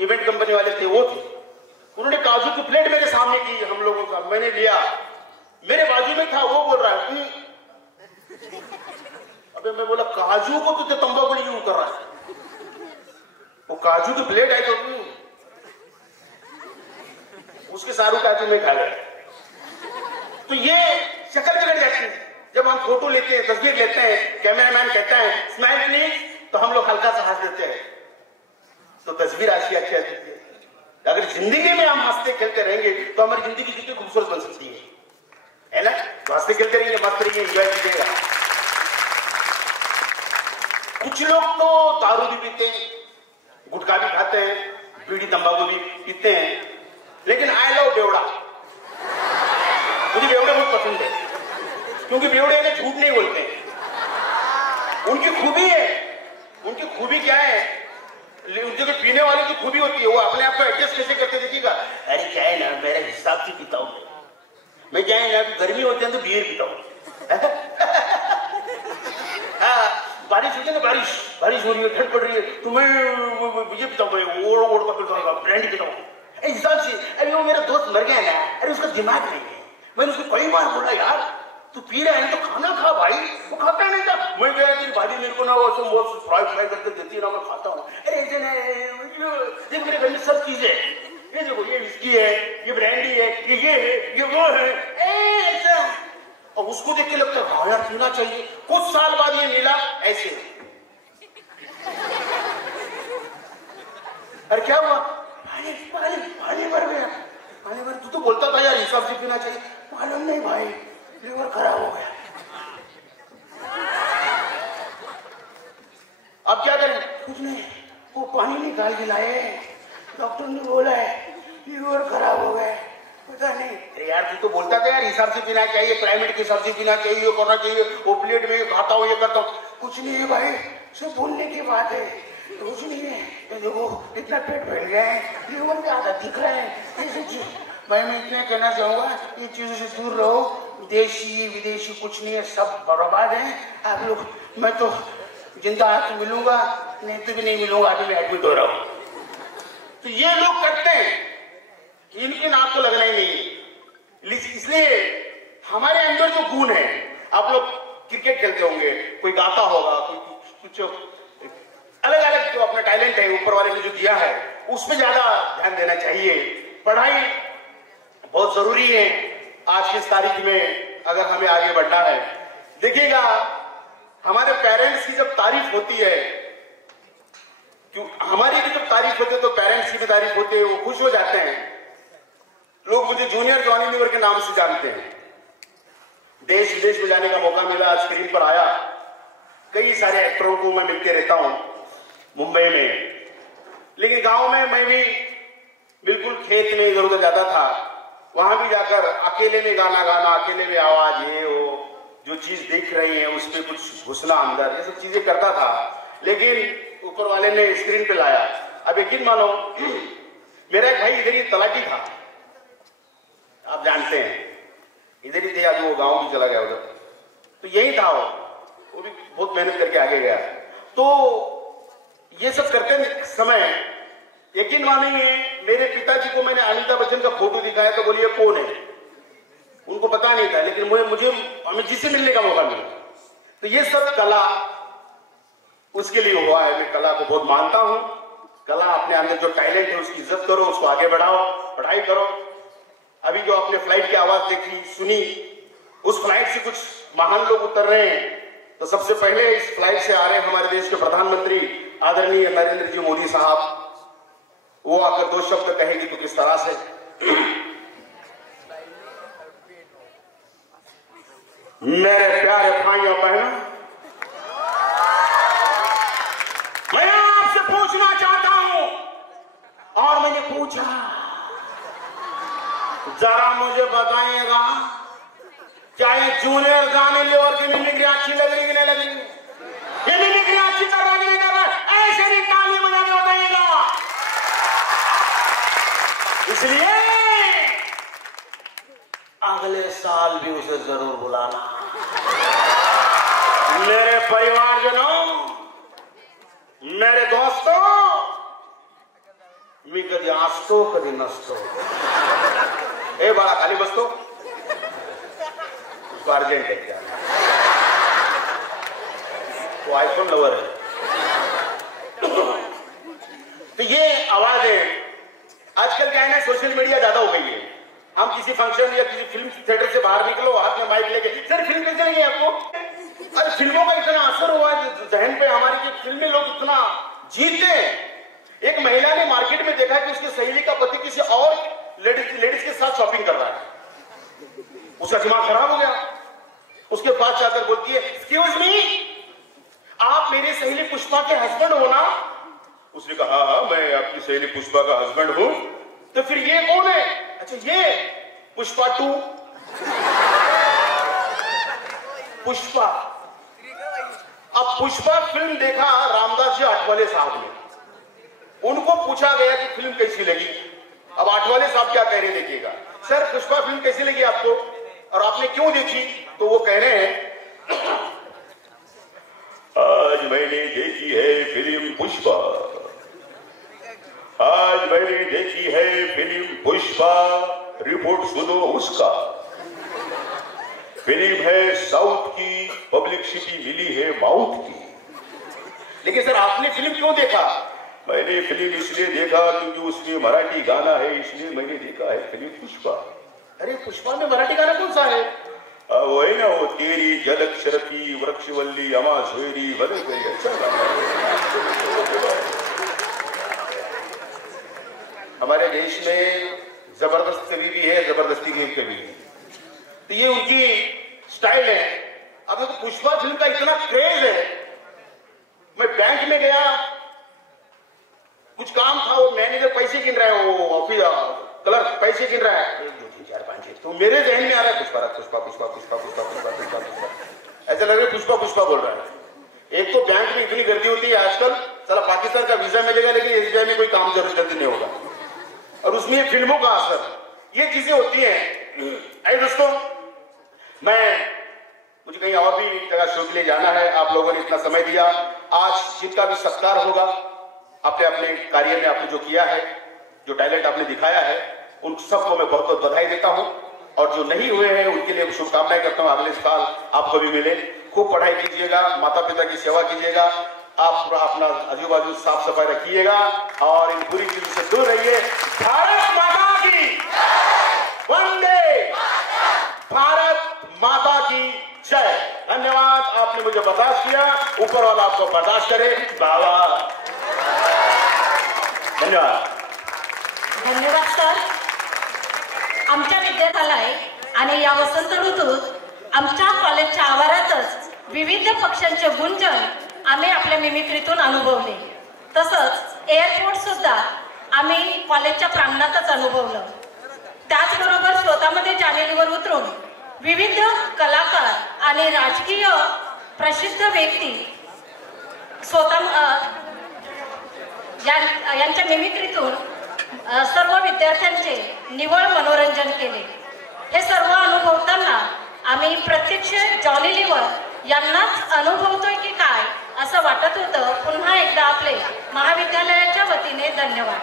इवेंट कंपनी वाले थे वो थे, उन्होंने काजू की प्लेट मेरे सामने की, हम लोगों का मैंने लिया, मेरे बाजू में था, वो बोल रहा है अबे मैं बोला काजू को तो तंबाकू यूं कर रहा है, वो काजू की प्लेट आई तो उसके सारू काजू में खा गया। तो ये शक्ल बिगड़ जाती है। जब हम फोटो लेते हैं, तस्वीर लेते हैं, कैमरामैन कहता है स्माइल प्लीज, तो हम लोग हल्का सा हंस देते हैं, तो तस्वीर अच्छी अच्छी आती है। अगर जिंदगी में हम हंसते खेलते रहेंगे तो हमारी जिंदगी कितनी खूबसूरत बन सकती है ना। तो हंसते खेलते रहेंगे, मस्त रहेंगे, एंजॉय कीजिएगा। कुछ लोग तो दारू भी पीते हैं, गुटखा भी खाते हैं, बीड़ी तंबाकू भी पीते हैं, लेकिन आई लव बेवड़ा, मुझे बेवड़े बहुत पसंद है क्योंकि बेवड़े ने झूठ नहीं बोलते हैं। उनकी खूबी है, उनकी खूबी क्या है, उनके जो पीने वाले की खूबी होती है, वो अपने आप को एडजस्ट कैसे करते देखिएगा। अरे क्या है ना, मेरे हिसाब से पीता हूं मैं क्या है ना, गर्मी होती है तो बियर पीता हूं हाँ, बारिश होती है ना, बारिश हो रही है, ठंड पड़ रही है, तो मैं ये पीता हूँ, ओढ़ का पीता हूँ, ब्रांडी पीता हूँ हिसाब से। अरे वो मेरा दोस्त मर गया ना, अरे उसका दिमाग नहीं है, मैंने उसको कई बार बोला यार तू पी रहा है तो खाना खा भाई, वो खाता नहीं था। मैं गया तेरी भाभी मेरे को ना वो फ्राई करके देती है ना, मैं खाता हूँ। अरे ऐसे देखो मेरे घर में सब चीजें, ये देखो ये विस्की है, ये ब्रांडी है, ये है, ये वो है, ऐसा। और उसको देख के लगता है हाँ यार पीना चाहिए। कुछ साल बाद ये मिला ऐसे, अरे क्या हुआ, पानी भर गया, पानी भर। तू तो बोलता था यार हिसाब से पीना चाहिए, मालूम नहीं भाई लीवर खराब हो गया। अब क्या करें, कुछ नहीं, वो पानी निकाल के लाए, डॉक्टर ने बोला है लीवर खराब हो गया, पता नहीं। अरे यार तू तो बोलता था यार हिसाब से पीना चाहिए, क्लाइमेट के हिसाब से पीना चाहिए, ये करना चाहिए, वो प्लेट में खाता हूँ, ये करता हूँ। कुछ नहीं है भाई, सिर्फ बोलने की बात है, कुछ नहीं है। देखो इतना पेट फैल गया है, लीवर में आधा दिख रहा है, ऐसी चीज। भाई मैं इतना कहना चाहूंगा, ये चीजों से दूर रहो, देशी विदेशी कुछ नहीं है, सब बर्बाद है आप लोग। मैं तो जिंदा हाथ मिलूंगा, नहीं तो भी नहीं मिलूंगा, अभी मैं एडमिट हो रहा हूं। तो ये लोग करते हैं, इनकी नाक को लगना ही नहीं है। इसलिए हमारे अंदर जो गुण है, आप लोग क्रिकेट खेलते होंगे, कोई गाता होगा, कोई कुछ अलग अलग जो अपना टैलेंट है ऊपर वाले ने जो दिया है, उस पर ज्यादा ध्यान देना चाहिए। पढ़ाई बहुत जरूरी है आज की इस तारीख में, अगर हमें आगे बढ़ना है। देखिएगा हमारे पेरेंट्स की जब तारीफ होती है, क्यों हमारी भी जब तारीफ होती है तो पेरेंट्स की भी तारीफ होती है, वो खुश हो जाते हैं। लोग मुझे जूनियर जॉनी लीवर के नाम से जानते हैं। देश विदेश में जाने का मौका मिला, स्क्रीन पर आया, कई सारे एक्टरों को मैं मिलते रहता हूं मुंबई में, लेकिन गांव में मैं भी बिल्कुल खेत में इधर उधर जाता था, वहां भी जाकर अकेले में गाना गाना, अकेले में आवाज, ये वो जो चीज देख रही है उस पर कुछ घुसना अंदर, ये सब चीजें करता था। लेकिन ऊपर वाले ने स्क्रीन पे लाया। अब यकीन मानो, मेरा एक भाई इधर ही तलाटी था, आप जानते हैं, इधर ही थे, आज वो गांव भी चला गया उधर, तो यही था वो भी बहुत मेहनत करके आगे गया। तो ये सब करते समय यकीन मानिए, मेरे पिताजी को मैंने अमिताभ बच्चन का फोटो दिखाया तो बोलिए कौन है, उनको पता नहीं था, लेकिन मुझे अमित जी से मिलने का मौका मिला। तो ये सब कला उसके लिए हुआ है। मैं कला को बहुत मानता हूं। कला, अपने अंदर जो टैलेंट है उसकी इज्जत करो, उसको आगे बढ़ाओ, पढ़ाई करो। अभी जो आपने फ्लाइट की आवाज देखी, सुनी, उस फ्लाइट से कुछ महान लोग उतर रहे हैं। तो सबसे पहले इस फ्लाइट से आ रहे हैं हमारे देश के प्रधानमंत्री आदरणीय नरेंद्र जी मोदी साहब। वो आकर दो शब्द कहेंगे तो किस तरह से। मेरे प्यारे भाइयों बहनों, मैं आपसे पूछना चाहता हूं, और मैंने पूछा, जरा मुझे बताइएगा, क्या ये जूनियर जॉनी लीवर की मिमिक्री अच्छी लग रही कि नहीं लग रही? ये मिमिक्री अच्छी कर रहा कि नहीं कर रहा? ऐसे नहीं ताली बजा के बताइएगा। इसलिए अगले साल भी उसे जरूर बुलाना। मेरे परिवारजनों, मेरे दोस्तों, मी कधी असतो कधी नसतो। ए बाळा खाली बसतो, उसको अर्जेंट है क्या? वो आईफोन लवर है। तो ये आवाजें आजकल क्या है ना, सोशल मीडिया ज्यादा हो गई है। हम किसी फंक्शन या किसी फिल्म थिएटर से बाहर निकलो, हाथ में माइक लेके, सर फिल्म कैसे लगी आपको? अरे फिल्मों का इतना असर हुआ है जहन पे हमारी कि फिल्में लोग इतना जीते हैं। एक महिला ने मार्केट में देखा कि उसकी सहेली का पति किसी और लेडीज के साथ शॉपिंग कर रहा है। उसका दिमाग खराब हो गया। उसके पास जाकर बोलती है, एक्सक्यूज मी, आप मेरी सहेली पुष्पा के हस्बैंड हो ना? उसने कहा, हाँ, मैं आपकी सहेली पुष्पा का हस्बैंड हूं। तो फिर ये कौन है? अच्छा, ये पुष्पा 2। पुष्पा, अब पुष्पा फिल्म देखा रामदास जी आठवले साहब ने, उनको पूछा गया कि फिल्म कैसी लगी। अब आठवले साहब क्या कह रहे हैं देखिएगा। सर, पुष्पा फिल्म कैसी लगी आपको और आपने क्यों देखी? तो वो कह रहे हैं, आज मैंने देखी है फिल्म पुष्पा, आज मैंने देखी है फिल्म पुष्पा, रिपोर्ट सुनो उसका। फिल्म है साउथ की, पब्लिसिटी मिली है माउथ की। लेकिन सर, आपने फिल्म क्यों देखा? मैंने फिल्म इसलिए देखा क्योंकि उसमें मराठी गाना है, इसलिए मैंने देखा है फिल्म पुष्पा। अरे, पुष्पा में मराठी गाना कौन सा है? वो है ना, वो तेरी झलक शरफी वृक्षवल्ली अमा झोरी बदल गई। अच्छा गाना है। हमारे देश में जबरदस्त कवि भी है, जबरदस्ती के कवि है, तो ये उनकी स्टाइल है। अब तो पुष्पा फिल्म का इतना क्रेज है। मैं बैंक में गया, कुछ काम था, वो मैनेजर पैसे गिन रहा है, वो ऑफिस क्लर्क पैसे गिन रहा है, 1 2 3 4 5 6। तो मेरे जहन में आ रहा है पुष्पा पुष्पा पुष्पा पुष्पा पुष्पा पुष्पा पुष्पा पुष्पा, ऐसा लग रहा है पुष्पा पुष्पा बोल रहा है। एक तो बैंक में इतनी गर्दी होती है आजकल, साला पाकिस्तान का वीजा मिलेगा लेकिन एसबीआई में कोई काम जल्दी नहीं होगा, और उसमें फिल्मों का असर, ये चीजें होती हैं। अरे दोस्तों, मुझे कहीं और भी जगह शो के लिए जाना है, आप लोगों ने इतना समय दिया। आज जिनका भी सत्कार होगा, अपने अपने कार्य में आपने जो किया है, जो टैलेंट आपने दिखाया है, उन सबको मैं बहुत बहुत बधाई देता हूं, और जो नहीं हुए हैं उनके लिए शुभकामनाएं करता हूं। अगले साल आपको भी मिले। खूब पढ़ाई कीजिएगा, माता पिता की सेवा कीजिएगा, आप अपना आजू बाजू साफ सफाई रखिएगा, और इन बुरी चीजों से दूर रहिए। भारत माता की वंदे, भारत माता की जय। धन्यवाद। आप आपने मुझे बर्दाश्त किया, ऊपर वाला आपको बर्दाश्त करे। बाबा धन्यवाद। धन्यवाद सर। आमच्या विद्यार्थ्यालय आणि या वसंत ऋतूत आमच्या कॉलेजच्या आवारातच विविध पक्ष्यांचे गुंजन आम्ही आपल्या मिमिक्रीतून अनुभवले। तसंच एअरपोर्ट सुद्धा आम्ही कॉलेजच्या प्रांगणातच अनुभवलं। त्याचबरोबर स्वतःमध्ये जानेलीवर उतरून विविध कलाकार आणि राजकीय प्रसिद्ध व्यक्ती स्वतः यांच्या मिमिक्रीतून सर्व विद्यार्थ्यांचे निव्वळ मनोरंजन केले। हे सर्व अनुभवताना आम्ही प्रत्यक्ष जॉनी लिव्हर यांनाच अनुभवतोय की काय असं वाटत होतं। पुन्हा एकदा आपले महाविद्यालयाच्या वतीने धन्यवाद।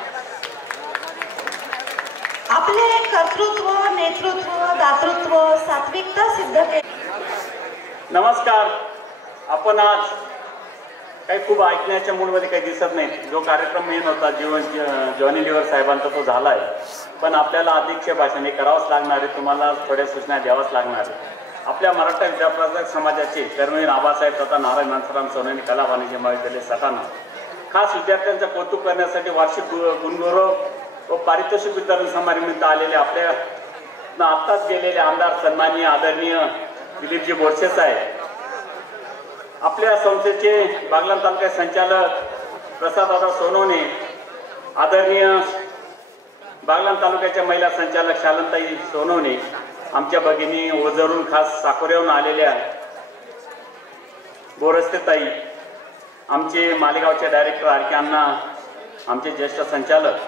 आपले कर्तृत्व, नेतृत्व, दातृत्व, सात्विकता सिद्ध केली। नमस्कार। आपण आज काही खूप ऐकण्याच्या मूडमध्ये काही दिसत नाही। जो कार्यक्रम मेन होता जॉनी लिव्हर साहेबांचा तो झाला आहे, पण आपल्याला अध्यक्ष भाषण हे करावंच लागणार आहे। तुम्हाला थोड्या सूचना द्यावाच लागणार आहे। आपल्या मराठा विद्यापीठ समाजाचे कर्मवीर आबासाहेब तथा नारायण मानसराम सोनवणे कला वाणिज्य महाविद्यालय सटाणा खास विद्यार्थ्यांचं कौतुक करण्यासाठी वार्षिक गुणगौरव व पारितोषिक वितरण समारंभानिमित्त आलेले आपल्या आत्ताच गेलेले आमदार सन्माननीय आदरणीय दिलीपजी बोरसे साहेब, आपल्या संस्थेचे बागलाण तालुका संचालक प्रसाददादा सोनवणे, आदरणीय बागलाण तालुक्याच्या महिला संचालक शालनताई सोनवणे, आमच्या भगिनी ओझरून खास साकोऱ्याहून आलेल्या बोरस्तेताई, आमचे मालेगावचे डायरेक्टर आरके अण्णा, आमचे ज्येष्ठ संचालक,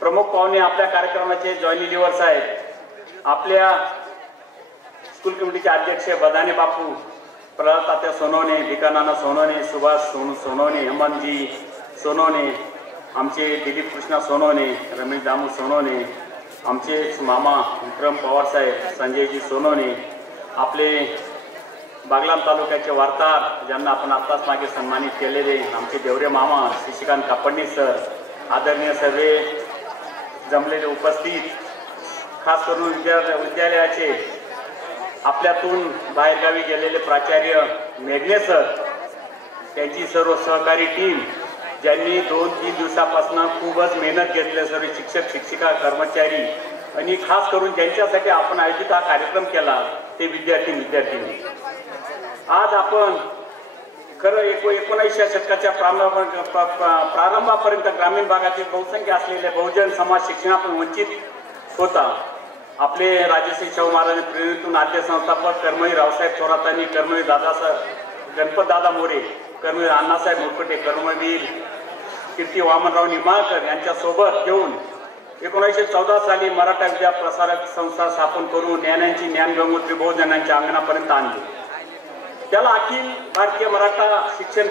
प्रमुख पाहुणे आपल्या कार्यक्रमाचे जॉनी लिव्हर साहेब, आपल्या स्कूल कमिटीचे अध्यक्ष बदाने बापू, प्रल्हाद तात्या सोनवणे, भिकानाना सोनवणे, सुभाष सोनवणे, हेमंतजी सोनवणे, आमचे दिलीप कृष्णा सोनवणे, रमेश दामू सोनवणे, आमचे मामा विक्रम पवार साहेब, संजयजी सोनवणे, आपले बागलाण तालुक्याचे वार्ताहर ज्यांना आपण आत्ताच मागे सन्मानित केलेले आमचे देवरे मामा शशिकांत कापडणी सर, आदरणीय सर्वे जमलेले उपस्थित, खास करून विद्यालयाचे आपल्यातून बाहेरगावी गेलेले प्राचार्य मेघने सर, त्यांची सर्व सहकारी टीम ज्यांनी 2-3 दिवसापासून खूपच मेहनत घेतली, सर्व शिक्षक शिक्षिका कर्मचारी आणि खास करून ज्यांच्यासाठी आपण आयोजित हा कार्यक्रम केला ते विद्यार्थी। आज आपण खरं 19व्या शतकाच्या प्रारंभापर्यंत ग्रामीण भागातील बहुसंख्य असलेले बहुजन समाज शिक्षणातून वंचित होता। आपले राजश्री शाहू महाराज प्रेरणेतून आद्य संस्थापक कर्मवीर रावसाहेब थोरातांनी, कर्मवीर गणपत दादा मोरे, कर्मवीर अण्णासाहेब मुरकुटे, कर्मवीर कीर्ती वामनराव निंबाळकर यांच्या सोबत घेऊन 1914 साली मराठा विद्या प्रसारक संस्था स्थापन करून ज्ञानांची ज्ञानगंगोत्री बहुजनांच्या अंगणापर्यंत आणली। त्याला अखिल भारतीय मराठा शिक्षण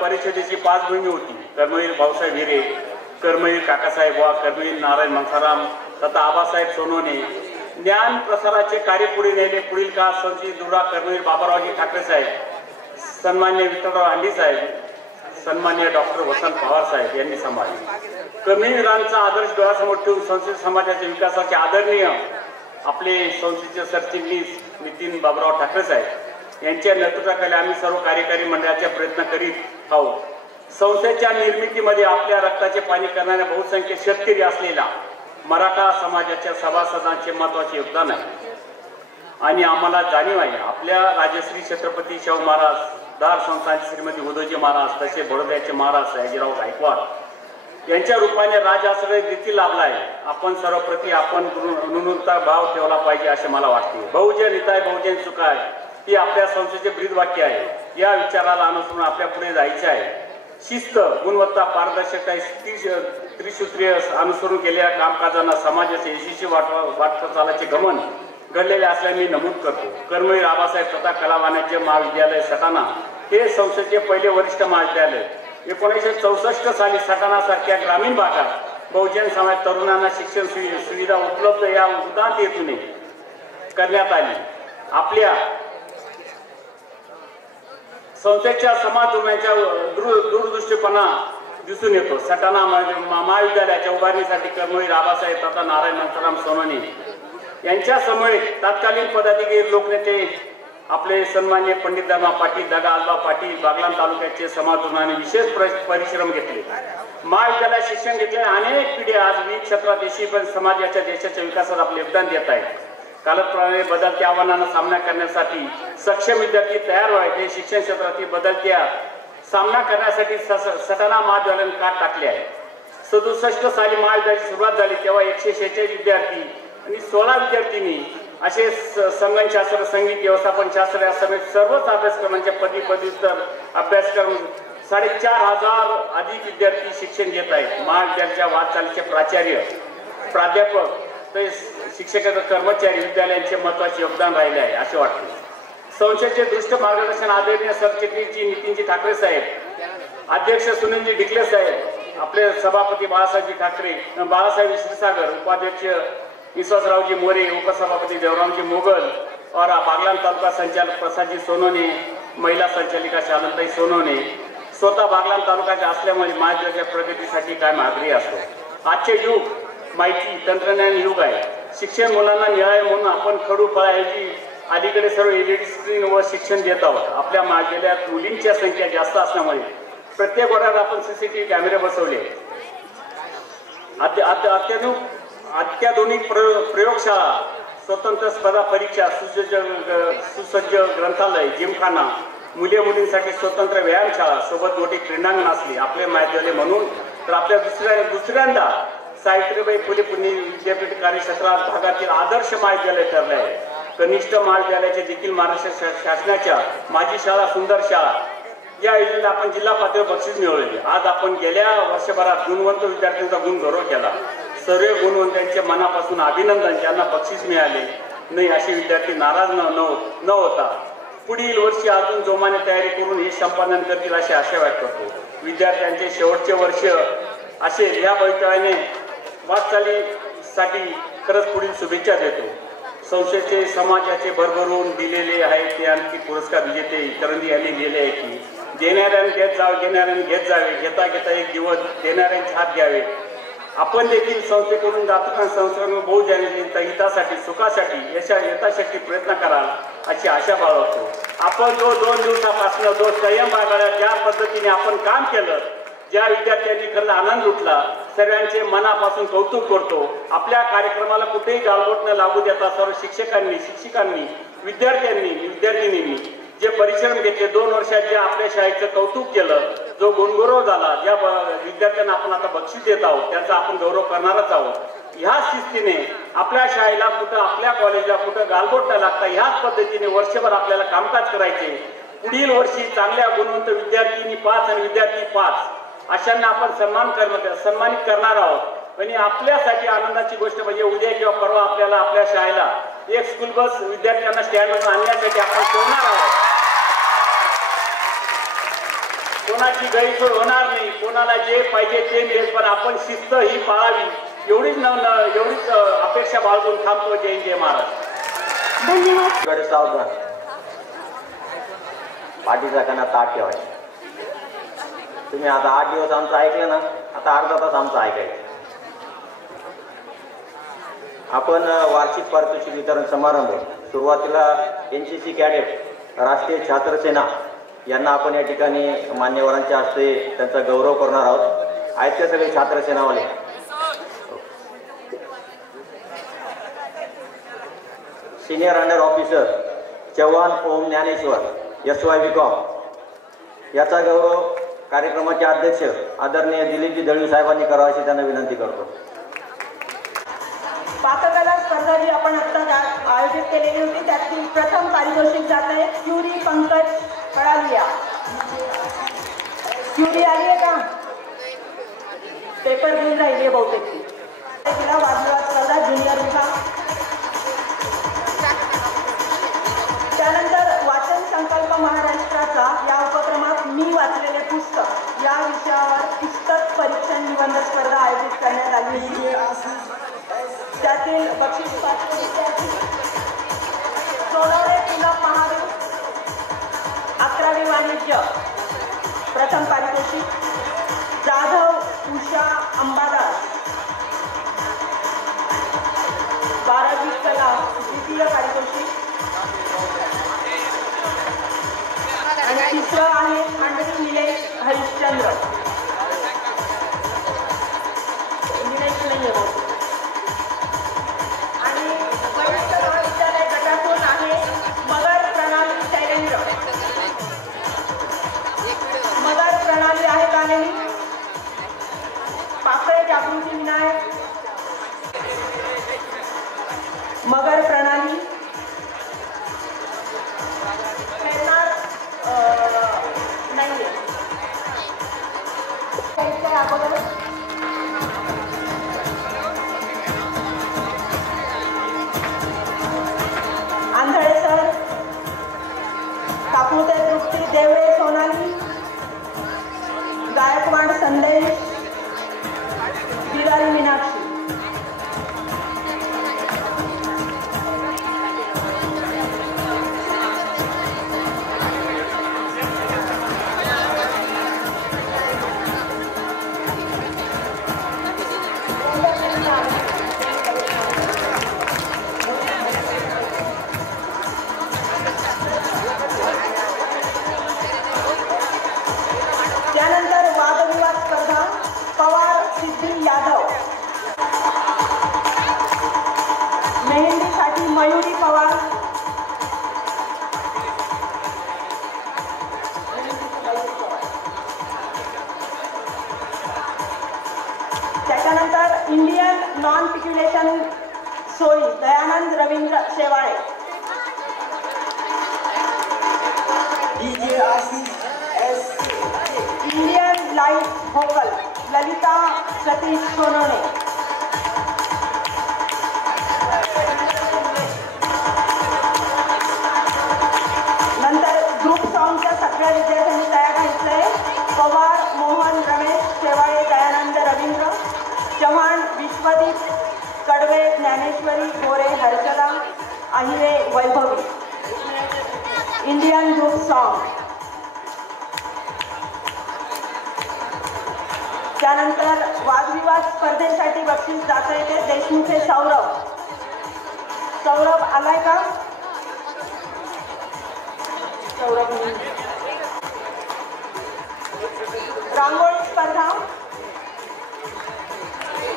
परिषदेची पार्श्वभूमी होती। कर्मवीर भाऊसाहेब हिरे, कर्मवीर काकासाहेब वा, कर्मवीर नारायण मानसराम तथा आबासाहेब सोनवणे ज्ञान प्रसाराचे कार्य पुढे नेले। पुढील काळ संचित दुरा कर्मवीर बाबारावजी ठाकरे साहेब, सन्मान्य विठ्ठलराव हांडी साहेब, सन्मान्य डॉक्टर वसंत पवार साहेब यांनी सांभाळले। कर्मवीरांचा आदर्श डोळ्यासमोर ठेवून संस्कृत समाजाच्या विकासाचे आदरणीय आपले संस्थेचे सरचिटणीस नितीन बाबूराव ठाकरे साहेब यांच्या नेतृत्वाखाली आम्ही सर्व कार्यकारी मंडळाचे प्रयत्न करीत आहोत। संस्थेच्या निर्मितीमध्ये आपल्या रक्ताचे पाणी करणाऱ्या बहुसंख्य शेतकरी असलेला मराठा समाजाच्या सभासदांचे महत्वाचे योगदान आहे आणि आम्हाला जाणीव आहे। आपल्या राजश्री छत्रपती शाहू महाराज दार संस्थानचे श्रीमती उदयजी महाराज, तसे बडोद्याचे महाराज सयाजीराव गायकवाड यांच्या रूपाने राजआश्रय देखील लाभला आहे। आपण सर्वप्रती आपण ऋणवंता भाव ठेवला पाहिजे असे मला वाटते। बहुजन हिताय बहुजन सुखाय ही आपल्या संस्थेचे ब्रीदवाक्य आहे। या विचाराला अनुसरून आपल्या पुढे जायचे आहे। शिस्त, गुणवत्ता, पारदर्शकता त्रिसूत्रीय अनुसरून केलेल्या कामकाजांना समाजाचे यशस्वी वाटचालाचे गमन घडलेले असल्याने मी नमूद करतो। कर्मवीर आबासाहेब तथा कला वाणिज्य महाविद्यालय सटाणा हे संस्थेचे पहिले वरिष्ठ महाविद्यालय 1964 साली सटाणा सारख्या ग्रामीण भागात बहुजन समाज तरुणांना शिक्षण सुविधा उपलब्ध या उदात्त हेतूने करण्यात आली। आपल्या संस्थेच्या समाज जोडण्याच्या दूरदृष्टीपणा दिसून येतो। सटाणा महाविद्यालयाच्या उभारणीसाठी कर्मवीर आबासाहेब तथा नारायण मानसराम सोनवणे यांच्या समवेत तत्कालीन पदाधिकारी लोकनेते आपले सन्माननीय पंडित दादा पाटील, दादा आलबा पाटील बागलाण तालुक्याचे समाजूनाने विशेष परिश्रम घेतले. महाविद्यालयात शिक्षण घेतले. अनेक पिढ्या आज विविध क्षेत्रात यशस्वी पण समाजाच्या देशाच्या विकासात आपले योगदान देत आहेत. कालप्रमाणे बदलत्या आव्हानांना सामना करण्यासाठी सक्षम विद्यार्थी तयार व्हावे. शिक्षण क्षेत्रातील बदलत्या सामना करण्यासाठी सटाणा महाविद्यालयाने काट टाकले आहे. 67 साली महाविद्यालयाची सुरुवात झाली तेव्हा 146 विद्यार्थी आणि 16 विद्यार्थिनी असे संगणकशास्त्र, संगीत, व्यवस्थापन शास्त्र यासमेत सर्वच अभ्यासक्रमांचे पदव्युत्तर अभ्यासक्रम 4,500 अधिक विद्यार्थी शिक्षण घेत आहेत. महाविद्यालयाच्या वाटचालीचे प्राचार्य, प्राध्यापक तसेच शिक्षकाचे कर्मचारी विद्यालयांचे महत्वाचे योगदान राहिले आहे असे वाटते. संस्थेचे दृष्ट मार्गदर्शन आदरणीय सरचिटणीसजी नितीनजी ठाकरे साहेब, अध्यक्ष सुनीलजी डिकले साहेब, आपले सभापती बाळासाहेबजी ठाकरे, बाळासाहेब क्षीरसागर, उपाध्यक्ष विश्वासरावजी मोरे, उपसभापती देवरामजी मोगल और बागलाण तालुका संचालक प्रसादजी सोनोने, महिला संचालिका शालंताई सोनोने, स्वतः बागलाण तालुक्याचे असल्यामुळे महाविद्यालयाच्या प्रगतीसाठी कायम आग्रही असतो. आजचे युग माहिती तंत्रज्ञान युग आहे. शिक्षण मुलांना मिळावे म्हणून आपण खडू फळाऐवजी अलीकडे सर्व LED स्क्रीन वर शिक्षण देत आहोत. आपल्या महाविद्यालयात मुलींची संख्या जास्त असल्यामुळे प्रत्येक वर्गात आपण CCTV कॅमेरे बसवले. अत्याधुनिक प्रयोगशाळा, स्वतंत्र स्पर्धा परीक्षा, सुसज्ज ग्रंथालय, जिमखाना, मुलींसाठी स्वतंत्र व्यायामशाळा, सोबत मोठी क्रीडांगण असली आपले महाविद्यालय म्हणून तर आपल्या दुसऱ्यांदा सावित्रीबाई फुले पुणे विद्यापीठ कार्यक्षेत्रात भागातील आदर्श महाविद्यालय ठरले आहे. कनिष्ठ महाविद्यालयाचे देखील महाराष्ट्र शासनाच्या माझी शाळा सुंदर शाळा या योजनेला आपण जिल्हा पातळीवर बक्षीस मिळवले. आज आपण गेल्या वर्षभरात गुणवंत विद्यार्थ्यांचा गुणगौरव केला. सर्व गुणवंतांचे मनापासून अभिनंदन. ज्यांना बक्षीस मिळाले नाही असे विद्यार्थी नाराज न होता पुढील वर्षी अजून जोमाने तयारी करून हे संपादन करतील अशी आशा व्यक्त करतो. विद्यार्थ्यांचे शेवटचे वर्ष असेल या भवितव्याने वाटचालीसाठी खरंच पुढील शुभेच्छा देतो. संस्थेचे समाजाचे भरभरून दिलेले आहेत ते आणखी पुरस्कार विजेते करंदी यांनी लिहिले आहे की देणाऱ्याने घेत जावे, घेणाऱ्याने घेत जावे, घेता घेता एक दिवस देणाऱ्यांचे हात घ्यावे. आपण देखील संस्थेकडून जातकां संस्थांना बहुजनांच्या हितासाठी, सुखासाठी, यथाशक्ती प्रयत्न कराल अशी आशा बाळगतो. आपण जो 2 दिवसापासून जो संयम बाळगला, ज्या पद्धतीने आपण काम केलं, ज्या विद्यार्थ्यांनी खरंच आनंद लुटला, सर्वांचे मनापासून कौतुक करतो. आपल्या कार्यक्रमाला कुठेही गालबोट न लागू देता सर्व शिक्षकांनी, विद्यार्थिनींनी जे परिश्रम घेतले, 2 वर्षात जे आपल्या शाळेचं कौतुक केलं, जो गुणगौरव झाला, ज्या विद्यार्थ्यांना आपण आता बक्षीस देत आहोत त्यांचा आपण गौरव करणारच आहोत. ह्या शिस्तीने आपल्या शाळेला कुठं, आपल्या कॉलेजला कुठं गालबोट न लागता ह्याच पद्धतीने वर्षभर आपल्याला कामकाज करायचे. पुढील वर्षी चांगल्या गुणवंत विद्यार्थिनी 5 आणि विद्यार्थी 5 अशांना आपण सन्मानित करणार आहोत. आणि आपल्यासाठी आनंदाची गोष्ट म्हणजे उद्या किंवा परवा आपल्याला आपल्या शाळेला एक स्कूल बस विद्यार्थ्यांना स्टँडवर आणण्यासाठी आपण सोडणार आहोत. कोणाची गैरसोय होणार नाही, कोणाला जे पाहिजे ते मिळेल, पण आपण शिस्त ही पाळावी एवढीच अपेक्षा बाळगून थांबतो. जय महाराज. धन्यवाद. सावधान, पाठीचा कणा ताट ठेवायचा. तुम्ही आता 8 दिवस आमचं ऐकलं ना, आता अर्धा तास आमचं ऐकायचं. आपण वार्षिक पारितोषिक वितरण समारंभ सुरुवातीला NCC कॅडेट, राष्ट्रीय छात्र सेना यांना आपण या ठिकाणी मान्यवरांच्या हस्ते त्यांचा गौरव करणार आहोत. आहेत ते सगळे छात्र सेनावाले. सिनियर अंडर ऑफिसर चव्हाण ओम ज्ञानेश्वर SY BCom याचा गौरव कार्यक्रमाचे अध्यक्ष आदरणीय दिलीपजी दळवी साहेबांनी करावा अशी त्यांना विनंती करतो. पाककला स्पर्धा जी आपण आत्ता आयोजित केलेली होती त्यातील प्रथम पारितोषिक जात आहे क्युरी पंकज पडालिया. क्युरी आली आहे का? पेपर घेऊन राहिली आहे बहुतेक ती. तिला वादविवाद स्पर्धा ज्युनियर विभाग. त्यानंतर वाचन संकल्प महाराष्ट्राचा या उपक्रमात मी वाचलेले पुस्तक या विषयावर पुस्तक परीक्षण निबंध स्पर्धा आयोजित करण्यात आली. त्यातील बक्षीस सोनवणे तिलक महावीर 11वी वाणिज्य प्रथम पारितोषिक. जाधव उषा अंबादास 12वी कला द्वितीय पारितोषिक. दुसरं आहे खांडवी निलेश हरिश्चंद्र. निलेश नाही आहे. आणि वरिष्ठ महाविद्यालय गटातून आहे मगर प्रणाली शैलेंद्र. मगर प्रणाली आहे गालेली. पाकळे जागृती विनायक. मगर प्रणाली नाहीये. अगोदर आंधळे सर, काकुळते तृप्ती देवळे सोनाली, गायकवाड संदेश, बिरारी मीनाक्षी. त्यानंतर वादविवाद स्पर्धा पवार सिद्धी यादव. मेहंदीसाठी मयुरी पवार. त्याच्यानंतर इंडियन नॉन पिक्युलेशन सोयी Dayanand Ravindra Shewale. Indian light vocal Lalita Satish Sonawane. नंतर ग्रुप सॉंगच्या सगळ्या विद्यार्थ्यांनी तयार घेतलंय. Pawar Mohan Ramesh Shewale Dayanand Ravindra Chavan Vishwadeep Kadwe Dnyaneshwari Gore Harshada Ahire Vaibhavi. Indian group song. त्यानंतर वादविवाद स्पर्धेसाठी बक्षीस जात आहे ते देशमुखे सौरभ. सौरभ आलाय का? सौरभ. रांगोळी स्पर्धा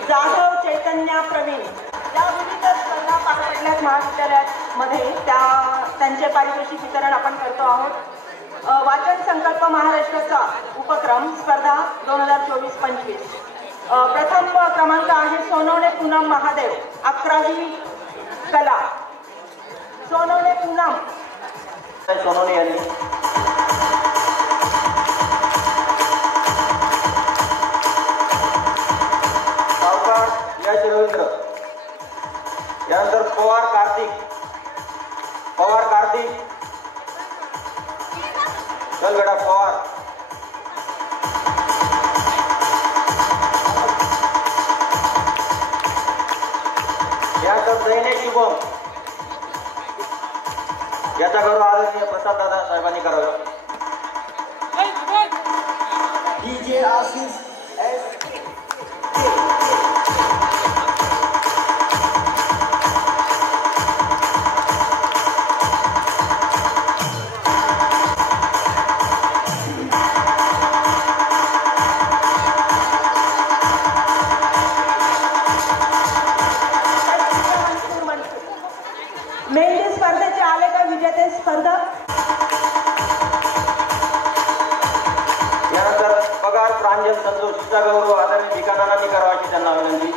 जाधव चैतन्य प्रवीण. या विविध स्पर्धा पार पडल्यात महाविद्यालयामध्ये. त्यांचे पारितोषिक वितरण आपण करतो आहोत. वाचन संकल्प महाराष्ट्राचा उपक्रम स्पर्धा 2024-25. प्रथम क्रमांक आहे सोनवणे पूनम महादेव 11वी कला. सोनवणे पूनम. सोनवणे यांनी सावकार यश रवींद्र. यानंतर पवार कार्तिक. पवार कार्तिक गलगडा पवार. यानंतर दैने शुभम. याचा गौरव आदरणीय प्रसाद दादा साहेबांनी करावा. DJ Ashish S. मेहंदी स्पर्धेचे आले का विजेते स्पर्धक? यानंतर पगार प्रांजल संतोषीचा गौरव आदरणीय ठिकाणांनी करावाची त्यांना विनंती.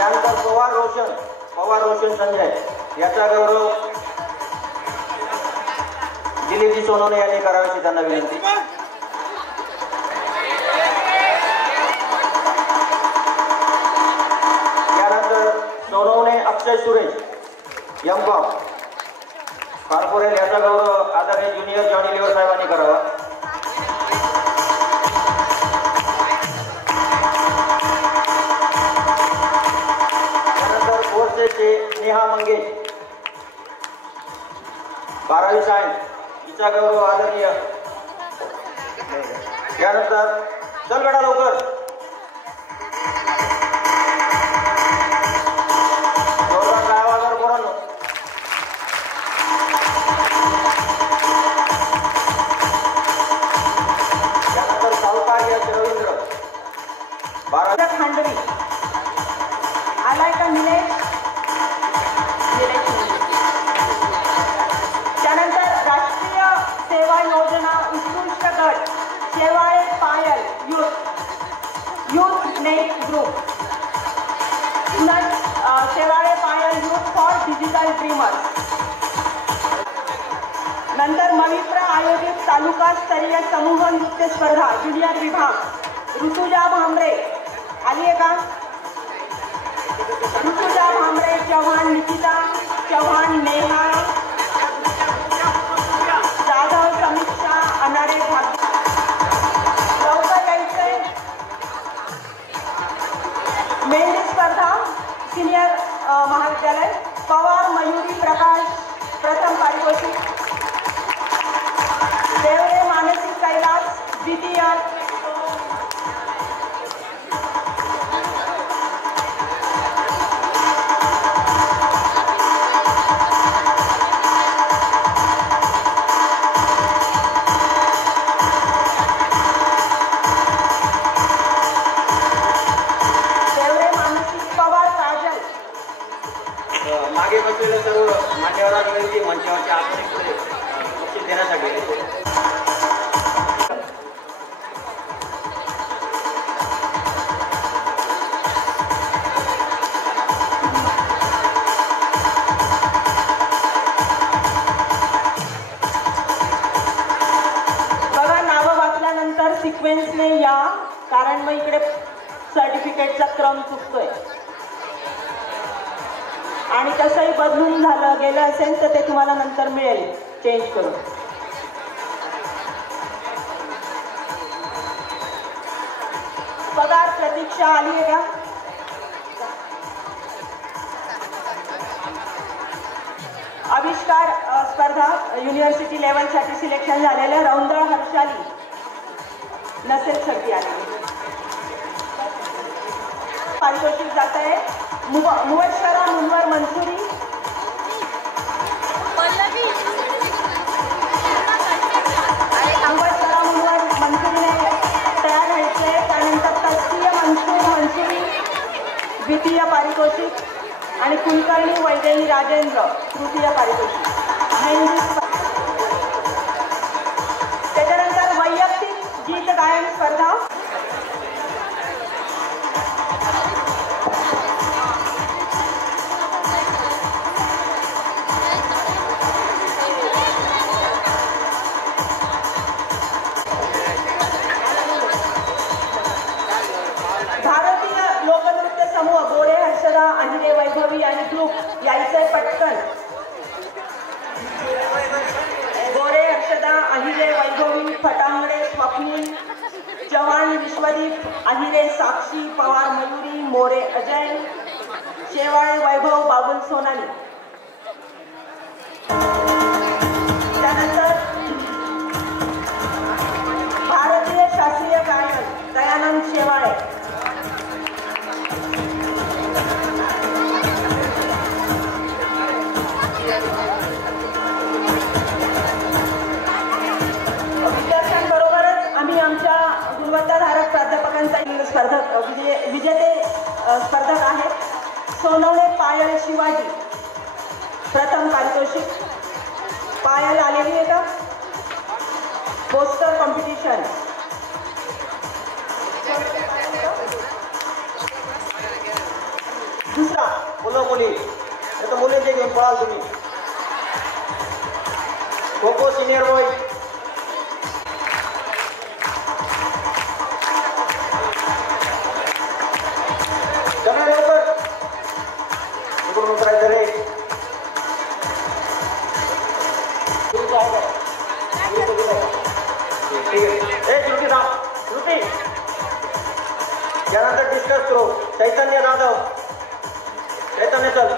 यानंतर पवार रोशन संजय याचा गौरव दिलीपजी सोनवणे यांनी करावाची त्यांना विनंती. यानंतर सोनवणे अक्षय सुरेश एम.कॉम कॉर्पोरेट याचा गौरव आदरणीय ज्युनियर जॉनी लिव्हर साहेबांनी करावा. यानंतर कोर्सेसचे नेहा मंगेश 12वी सायन्स हिचा गौरव आदरणीय. यानंतर चल बेटा लवकर. जोरदार काय आवाजावर पोरांनो. त्यानंतर सावकार यश रवींद्र 12. खांडवी आलाय का निलेश. त्यानंतर राष्ट्रीय सेवा योजना उत्कृष्ट गट Shewale Payal youth net group. Shewale Payal youth for digital dreamers. नंतर मविप्र आयोजित तालुकास्तरीय समूह नृत्य स्पर्धा ज्युनियर विभाग ऋतुजा भांबरे आली आहे का. ऋतुजा भांबरे चव्हाण निकिता चव्हाण नेहा जाधव समीक्षा अनारे भाग लवकर यायचंय. मेहंदी स्पर्धा सिनियर महाविद्यालय पवार मयुरी प्रकाश प्रथम पारितोषिक. देवरे मानसी कैलास द्वितीय. मागे बसलेल्या सर्व मान्यवरांना विनंती मंचावरच्या आधुनिक बक्षीस देण्यासाठी. बघा नावं वाचल्यानंतर सिक्वेन्सने या, कारण मग इकडे सर्टिफिकेटचा क्रम चुकतोय आणि तसंही बदलून गेलं असेल तर ते तुम्हाला नंतर मिळेल चेंज करून. पगार प्रतीक्षा आली आहे का. आविष्कार स्पर्धा युनिव्हर्सिटी लेवलसाठी सिलेक्शन झालेलं रौंदळ हर्षाली नसेल शक्ती आली. पारितोषिक जात आहे मुबशरा मुनवर मंसुरी. मुबशरा मुनवर मंसुरीने तयार व्हायचे. त्यानंतर तस्तीय मंसुरी द्वितीय पारितोषिक आणि कुलकर्णी वैदेही राजेंद्र तृतीय पारितोषिक. त्याच्यानंतर वैयक्तिक गीत गायन स्पर्धा अहिरे वैभवी आणि ग्रुप यायचंय पटकन. गोरे हर्षदा अहिरे वैभवी फटांगडे स्वप्नील चव्हाण विश्वदीप अहिरे साक्षी पवार मयुरी मोरे अजय शेवाळे वैभव बाबुल सोनाली. त्यानंतर भारतीय शास्त्रीय गायन दयानंद शेवाळे. विद्यार्थ्यांबरोबरच आम्ही आमच्या गुणवत्ताधारक प्राध्यापकांचा स्पर्धक विजेते स्पर्धक आहेत. सोनवणे पायल शिवाजी प्रथम पारितोषिक. पायल आलेली आहे का. Poster competition. दुसरा मुलं मुली तर मुलींचे घेऊन पळाल तुम्ही. Kho kho senior boy. चला लवकर इकडून उतरायचं रे. ठीक आहे. श्रुती थांब. श्रुती यानंतर डिस्कस करू. चैतन्य जाधव. चैतन्य चल.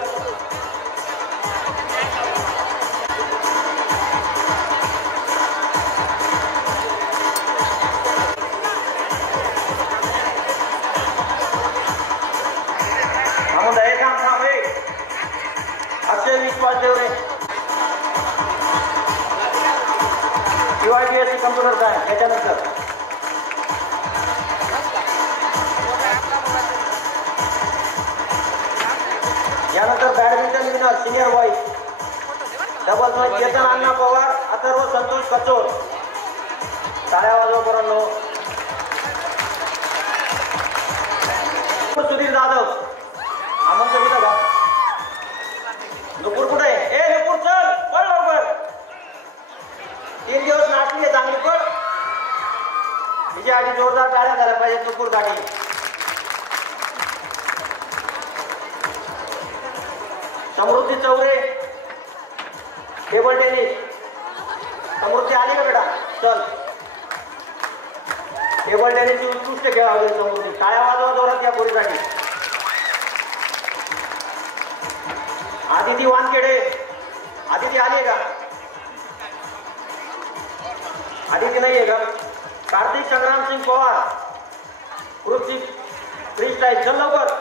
टाइम त्याच्यानंतर यानंतर badminton winner senior boys doubles मध्ये चेतन अण्णा पवार अथर्व संतोष कचोर. टाळ्या वाजवा पोरांनो. सुधीर जाधव आमंत्रण दिलं का? नुपूर कुठे आहे? ए नुपूर चल पळ लवकर. 3 दिवस नाचली आहे चांगली पळ. तिच्या आधी जोरदार टाळ्या झाल्या पाहिजे नुपूर साठी. समृद्धी चौरे टेबल टेनिस. समृद्धी आली का बेटा? चल टेबल टेनिसची उत्कृष्ट खेळ आवडेल समृद्धी. टाळ्या वाजवा जोरात या पोरीसाठी. आदिती वानखेडे. आदिती आली आहे का? आदिती नाही आहे का? कार्तिक संग्राम सिंग पवार कृषी फ्री स्टाईल. चल लवकर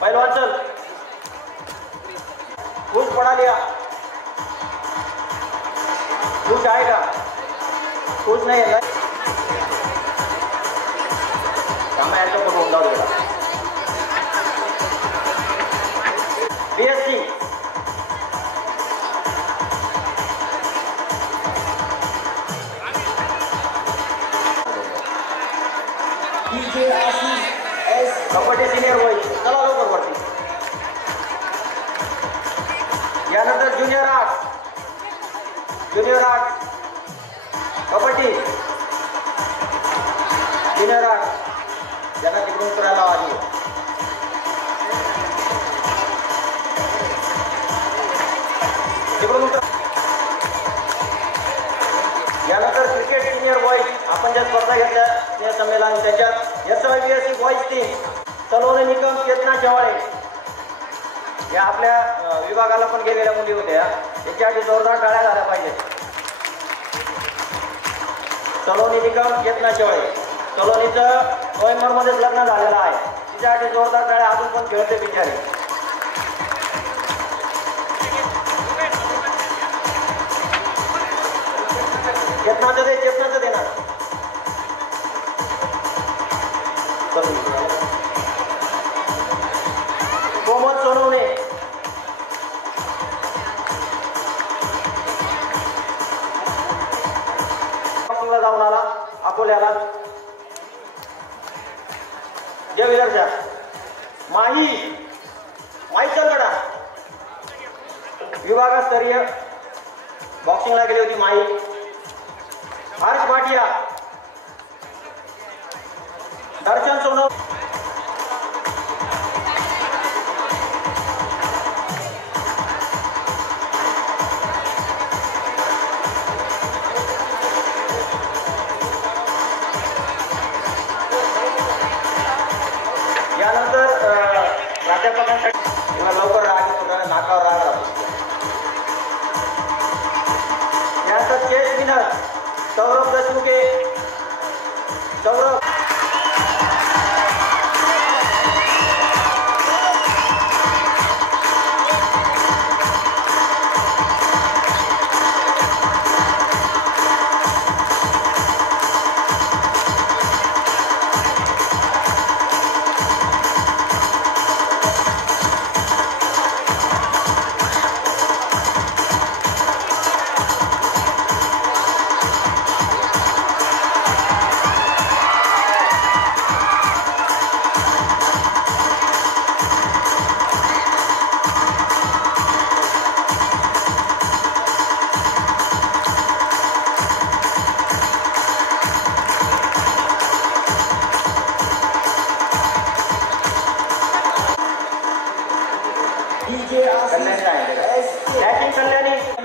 पहिलवान चल. खुश पडा लिया. खुश आहे का? खुश नाही आहे का? यांचा फोटो होऊन जाऊ. BSC kabaddi senior boys. चला लवकर वरती. यानंतर junior art kabaddi junior art ज्यांना तिकडून करायला आली. यानंतर क्रिकेट सिनियर बॉईज आपण ज्या स्पर्धा घेतल्या या संमेलन त्याच्यात SYBSC boys team Saloni Nikam Chetana Shewale या आपल्या विभागाला पण गेलेल्या मुली होत्या. त्याच्यासाठी जोरदार टाळ्या झाल्या पाहिजे. सलोनी निकम चेतना शेवाळे. सलोनीचं नोव्हेंबरमध्येच लग्न झालेलं आहे. तिच्यासाठी जोरदार टाळ्या. अजून पण खेळते बिचारी. चेतनाचं दे ना. कोमल सोनवणे. जाऊन आला अकोल्याला. जय विदर्शा. माही चलगडा विभागस्तरीय बॉक्सिंगला गेली होती माही. हर्ष भाटिया. दर्शन सोनवणे. यानंतर प्राध्यापकांसाठी लवकर नाकावर राहणार. यानंतर चेस विनर सौरभ देशमुखे. सौरभ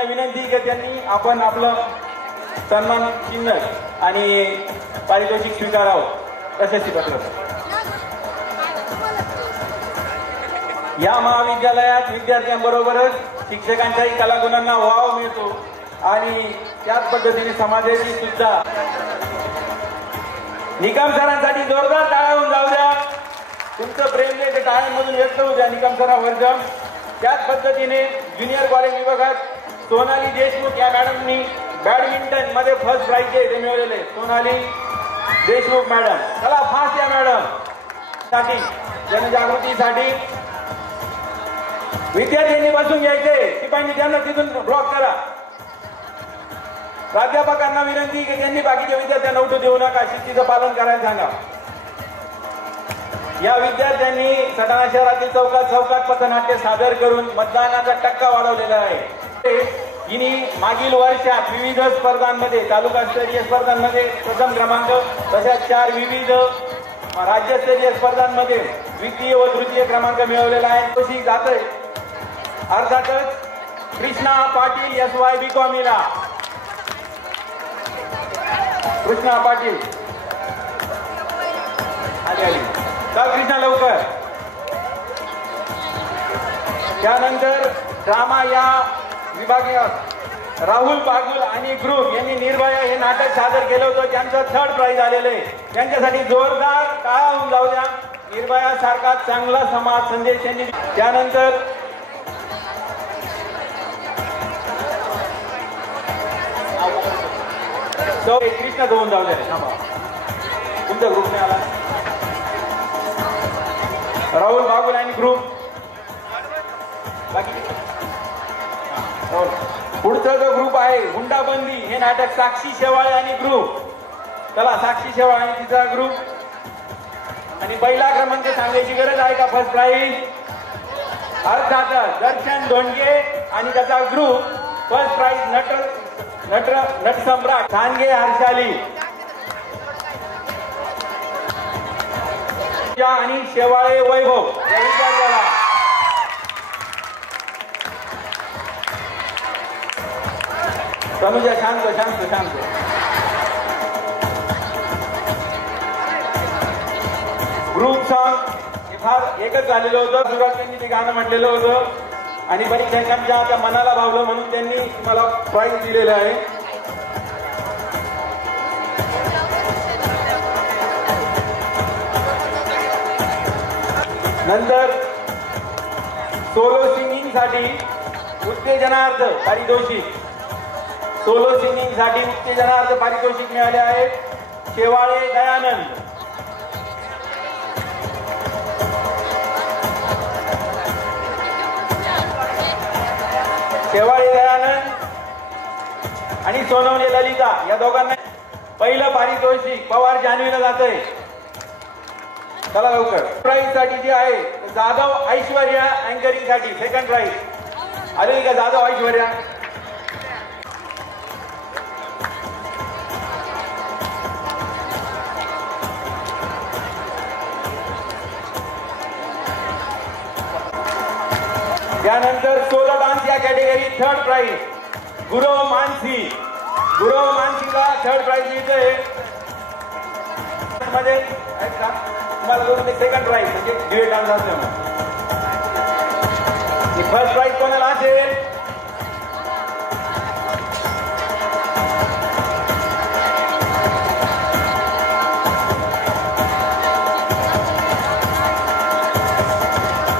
विनंती की त्यांनी आपण आपलं सन्मान चिन्ह आणि पारितोषिक स्वीकारावं. प्रशस्ती पत्र. या महाविद्यालयात विद्यार्थ्यांबरोबरच शिक्षकांच्याही कलागुणांना वाव मिळतो आणि त्याच पद्धतीने समाजाची सुद्धा. निकम सरांसाठी जोरदार टाळ्या होऊन जाऊ द्या. तुमचं प्रेम जे टाळ्यांमधून व्यक्त होऊ द्या निकम सरांवर. त्याच पद्धतीने ज्युनियर कॉलेज विभागात सोनाली देशमुख या मॅडमनी बॅडमिंटन मध्ये फर्स्ट प्राइज ते मिळवलेले सोनाली देशमुख मॅडम. चला फास्ट या मॅडम. साठी जनजागृतीसाठी विद्यार्थ्यांनी बसून घ्यायचे. शिपाईंनी त्यांना तिथून ब्लॉक करा. प्राध्यापकांना विनंती की त्यांनी बाकीच्या विद्यार्थ्यांना उठू देऊ नका. शिस्तीचं पालन करायला सांगा. या विद्यार्थ्यांनी सटाणा शहरातील चौकात चौकात पथनाट्य सादर करून मतदानाचा टक्का वाढवलेला आहे. हिने मागील वर्षात विविध स्पर्धांमध्ये तालुकास्तरीय स्पर्धांमध्ये प्रथम क्रमांक, तशाच 4 विविध राज्यस्तरीय स्पर्धांमध्ये द्वितीय व तृतीय क्रमांक मिळवलेला आहे. तशी जाते अर्थातच कृष्णा पाटील SY BCom ला. कृष्णा पाटील आली. चल कृष्णा लवकर. त्यानंतर ड्रामा या विभागीय राहुल बागुल आणि ग्रुप यांनी निर्भया हे नाटक सादर केलं होतं. त्यांचं 3rd प्राइज आलेलं आहे. त्यांच्यासाठी जोरदार टाळ्या होऊन जाऊ द्या. निर्भया सारखा चांगला समाज संदेश त्यांनी. त्यानंतर कृष्णा होऊन जाऊ द्या. तुमच्या ग्रुपने आला राहुल बागुल आणि ग्रुप. बाकी पुढचा जो ग्रुप आहे हुंडाबंदी हे नाटक साक्षी शेवाळे आणि ग्रुप. चला साक्षी शेवाळे आणि तिचा ग्रुप. आणि पहिला क्रमांक सांगायची गरज आहे का? फर्स्ट प्राइज अर्थातच दर्शन धोंडगे आणि त्याचा ग्रुप. फर्स्ट प्राइज नटसम्राट खानगे हर्षाली आणि शेवाळे वैभव या विद्यार्थ्याला. तनुजा शांत शांत शांत. ग्रुप सॉन्ग हे फार एकच झालेलं होतं. सुरुवात त्यांनी ते गाणं म्हटलेलं होतं आणि परीक्षकांच्या त्या मनाला भावलं म्हणून त्यांनी मला प्राइज दिलेलं आहे. नंतर सोलो सिंगिंग साठी उत्तेजनार्थ पारितोषिक. सोलो सिंगिंग साठी उत्तेजनार्थ पारितोषिक मिळाले आहे शेवाळे दयानंद. शेवाळे दयानंद आणि सोनवणे ललिता या दोघांना पहिलं पारितोषिक पवार जान्हवीला जातंय. चला लवकर. प्राइज साठी जे आहे जाधव ऐश्वर्या अँकरिंग साठी 2nd प्राइज आले का? जाधव ऐश्वर्या. त्यानंतर सोलो डान्स या category 3rd prize Gurav Mansi. Gurav मानसीला 3rd प्राइज मिळतंय. मध्ये तुम्हाला दोन 2nd प्राइज म्हणजे ड्युएट डान्स असल्यामुळे. फर्स्ट प्राइज कोणाला असेल?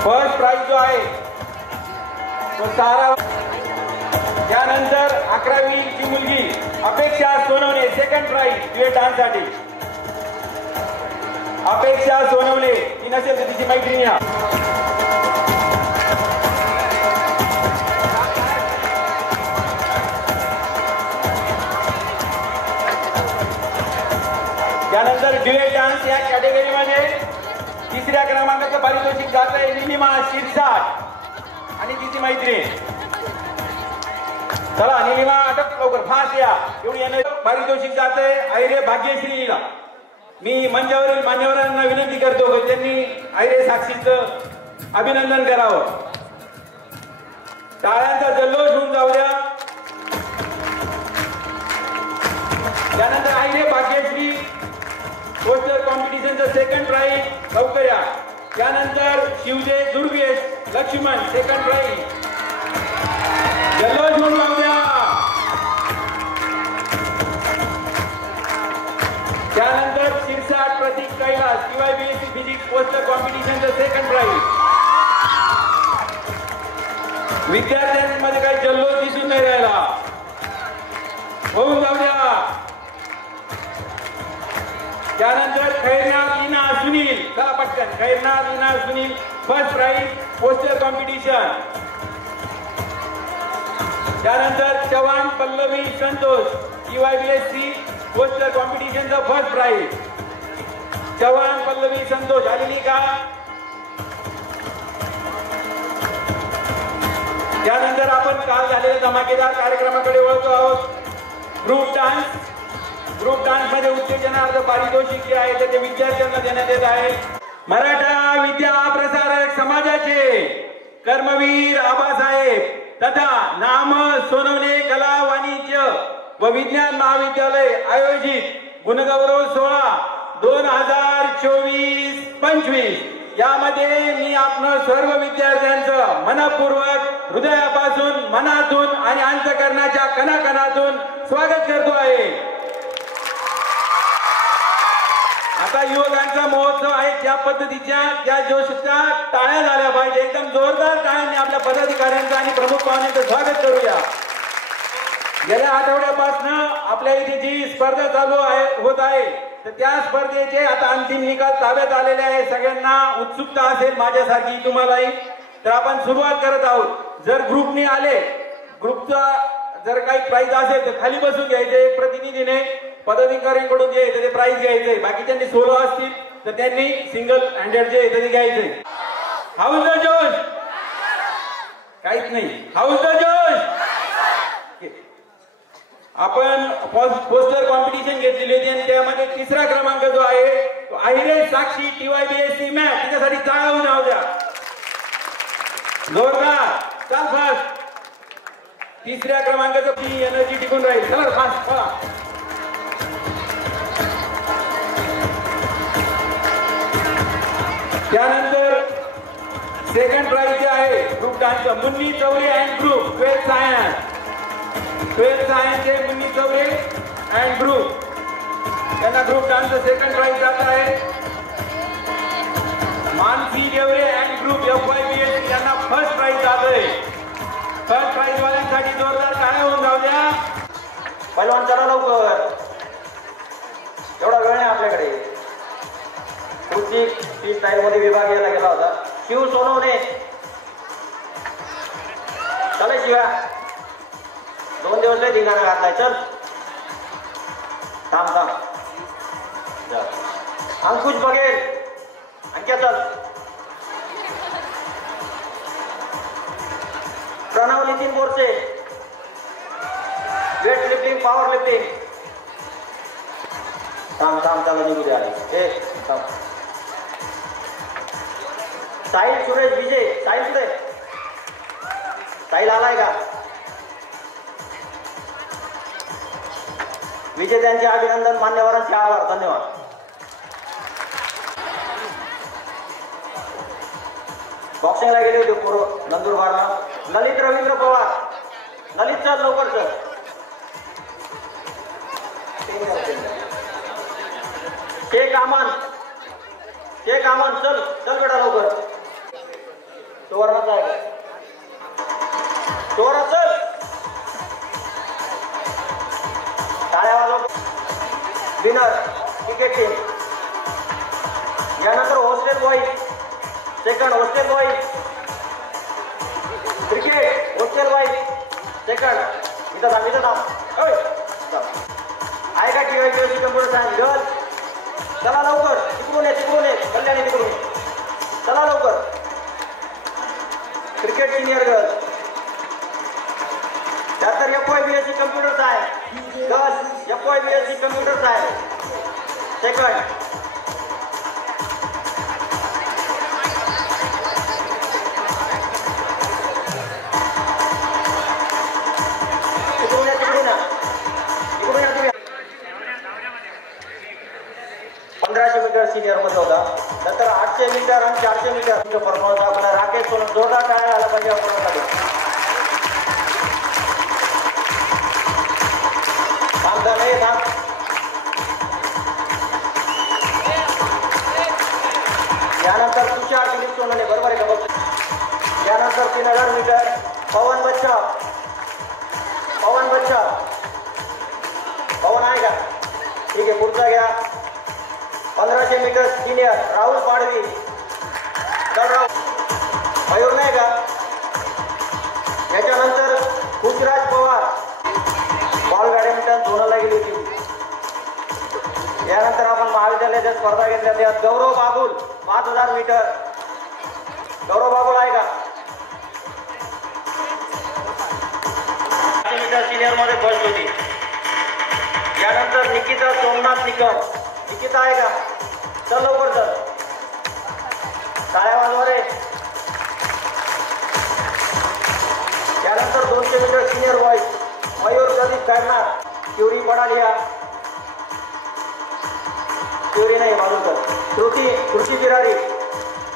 फर्स्ट प्राइज जो आहे तो सारा. त्यानंतर 11वी ची मुलगी अपेक्षा Sonawane 2nd price duet dance साठी. अपेक्षा सोनवणे ती नसेल तर तिची मैत्रिणी या. त्यानंतर ड्युएट डान्स या कॅटेगरीमध्ये 3ऱ्या क्रमांकाचं पारितोषिक जात आहे निलिमा शिरसाट आणि तिची मैत्रीण. चला निलिमा अटक लवकर फास्ट या. एवढी येणं पारितोषिक जात आहे ऐरे भाग्यश्रीला. मी मंचावरील मान्यवरांना विनंती करतो की त्यांनी ऐरे साक्षीचं अभिनंदन करावं. टाळ्यांचा जल्लोष होऊन जाऊ द्या. त्यानंतर ऐरे भाग्यश्री पोस्टर कॉम्पिटिशनचं 2nd प्राइज लवकर या. त्यानंतर शिवजय दुर्गेश लक्ष्मण 2nd प्राइज. जल्लोष होऊन जाऊ द्या. त्यानंतर Shirsat Pratik Kailas TYBSc physics poster कॉम्पिटिशनचं 2nd प्राइज. विद्यार्थ्यांमध्ये काही जल्लोष दिसून नाही राहिला. होऊन जाऊ द्या. त्यानंतर खैरनाथ इना सुनील, चला पटकन. Khairnath Ina Sunil first prize poster competition. त्यानंतर चव्हाण पल्लवी संतोष TYBSC पोस्टर कॉम्पिटिशनचा फर्स्ट प्राइज. चव्हाण पल्लवी संतोष आलेली का? त्यानंतर आपण काल झालेल्या धमाकेदार कार्यक्रमाकडे वळतो आहोत. ग्रुप डान्स मध्ये उत्तेजनार्थ पारितोषिक जे आहे ते विद्यार्थ्यांना देण्यात येत आहे. मराठा विद्या प्रसारक समाजाचे कर्मवीर आबासाहेब तथा नाम सोनवणे कला वाणिज्य व विज्ञान महाविद्यालय आयोजित गुणगौरव सोहळा 2024-25 यामध्ये मी आपण सर्व विद्यार्थ्यांचं मनपूर्वक हृदयापासून, मनातून आणि अंतःकरणाच्या कणाकणातून स्वागत करतो आहे. आता युवकांचा महोत्सव आहे, त्या पद्धतीच्या त्या जोशच्या टाळ्या झाल्या पाहिजे. एकदम जोरदार टाळ्यांनी आपल्या पदाधिकाऱ्यांचं आणि प्रमुख पाहुण्यांचं स्वागत करूया. गेल्या आठवड्यापासून आपल्या इथे जी स्पर्धा चालू होत आहे तर त्या स्पर्धेचे आता अंतिम निकाल ताब्यात आलेले आहे. सगळ्यांना उत्सुकता असेल माझ्यासारखी तुम्हालाही, तर आपण सुरुवात करत आहोत. जर ग्रुपने आले, ग्रुपचा जर काही प्राइज असेल तर खाली बसून घ्यायचे. एक प्रतिनिधीने पदाधिकाऱ्यांकडून जे आहे ते प्राइज घ्यायचे. बाकीच्यांनी सोलो असतील तर त्यांनी सिंगल हँडेड जे आहे ते घ्यायचे. हाऊस द जोश, काहीच नाही. हाऊस द जोश. आपण पोस्टर कॉम्पिटिशन घेतलेली होती आणि त्यामध्ये तिसरा क्रमांक जो आहे तो आहिरे साक्षी TYBSC मॅच. त्याच्यासाठी टाळ्या होऊन जाऊ द्या. जोरदार, चल फास्ट. तिसऱ्या क्रमांकाचं ती एनर्जी टिकून राहील. चल फास्ट पळा. त्यानंतर सेकंड प्राइज जे आहे ग्रुप डान्सचं Munni Chaure and group 12th science चे मुन्नी चौरे अँड ग्रुप, त्यांना ग्रुप डान्सचं सेकंड प्राइज जात आहे. Mansi Deore and group FYBSC यांना फर्स्ट प्राइज जात आहे. फर्स्ट प्राइज वाल्यांसाठी जोरदार टाळ्या होऊन जाऊ द्या. पहिलवान चला लवकर, एवढा वेळ नाही आपल्याकडे. पुढची स्टाईल मध्ये विभाग यायला गेला होता. शिव सोनवणे, चला शिवा, 2 दिवस लय धिंगाणा घातलाय. चल थांब. अंकुश बघेल, अंक्या चल. Pranav Nitin Borse weight lifting, power lifting. थांब चला निघू द्या. साहिल सुरेश विजय, साहिल आलाय का? विजेत्यांचे अभिनंदन, मान्यवरांचे आभार, धन्यवाद. बॉक्सिंगला गेले होते पूर्व नंदुरबारला. ललित रवींद्र पवार, ललित चल लवकर चल. शेख अमन चल बेटा लवकर. सुवर्णाचा आहे, सुवर्ण चल. टाळ्या वाजव. Winner cricket team. यानंतर hostel boys, second hostel boys cricket, hostel boys second. इथं थांब. आहे का TYBSC कम्प्युटर सायन्स गर्ल? चला लवकर, तिकडून ये कल्याणी, तिकडून चला लवकर. Cricket senior girl. त्यानंतर FYBSC computer science girl, FYBSC computer science second. Senior मध्ये होता. नंतर 800 मीटर आणि 400 मीटर परफॉर्मन्स आपला राकेश सोनवणे. जोरदार टाळ्या आला पाहिजे आपल्यासाठी. यानंतर तुषार दिलीप सोनवणे, बरोबर आहे का बघ. यानंतर 3000 मीटर पवन बच्चा. पवन आहे का? ठीक आहे, पुढचा घ्या. 1500 मीटर सिनियर राहुल पाडवी. मयूर नाही का? याच्यानंतर खुशराज पवार बॉल बॅडमिंटन झोनला गेली होती. यानंतर आपण महाविद्यालयाच्या स्पर्धा घेतल्या त्यात गौरव बागुल 5000 मीटर. गौरव बागुल आहे का? मीटर सिनियर मध्ये फर्स्ट होती. यानंतर निकिता सोमनाथ निकम. निकिता आहे का? चल लवकर चल. टाळ्या वाजवा रे. यानंतर 200 meter senior boys Mayur Pradeep काढणार. क्युरी पडालिया. क्युरी नाही बाजूकर. कृती बिरारी.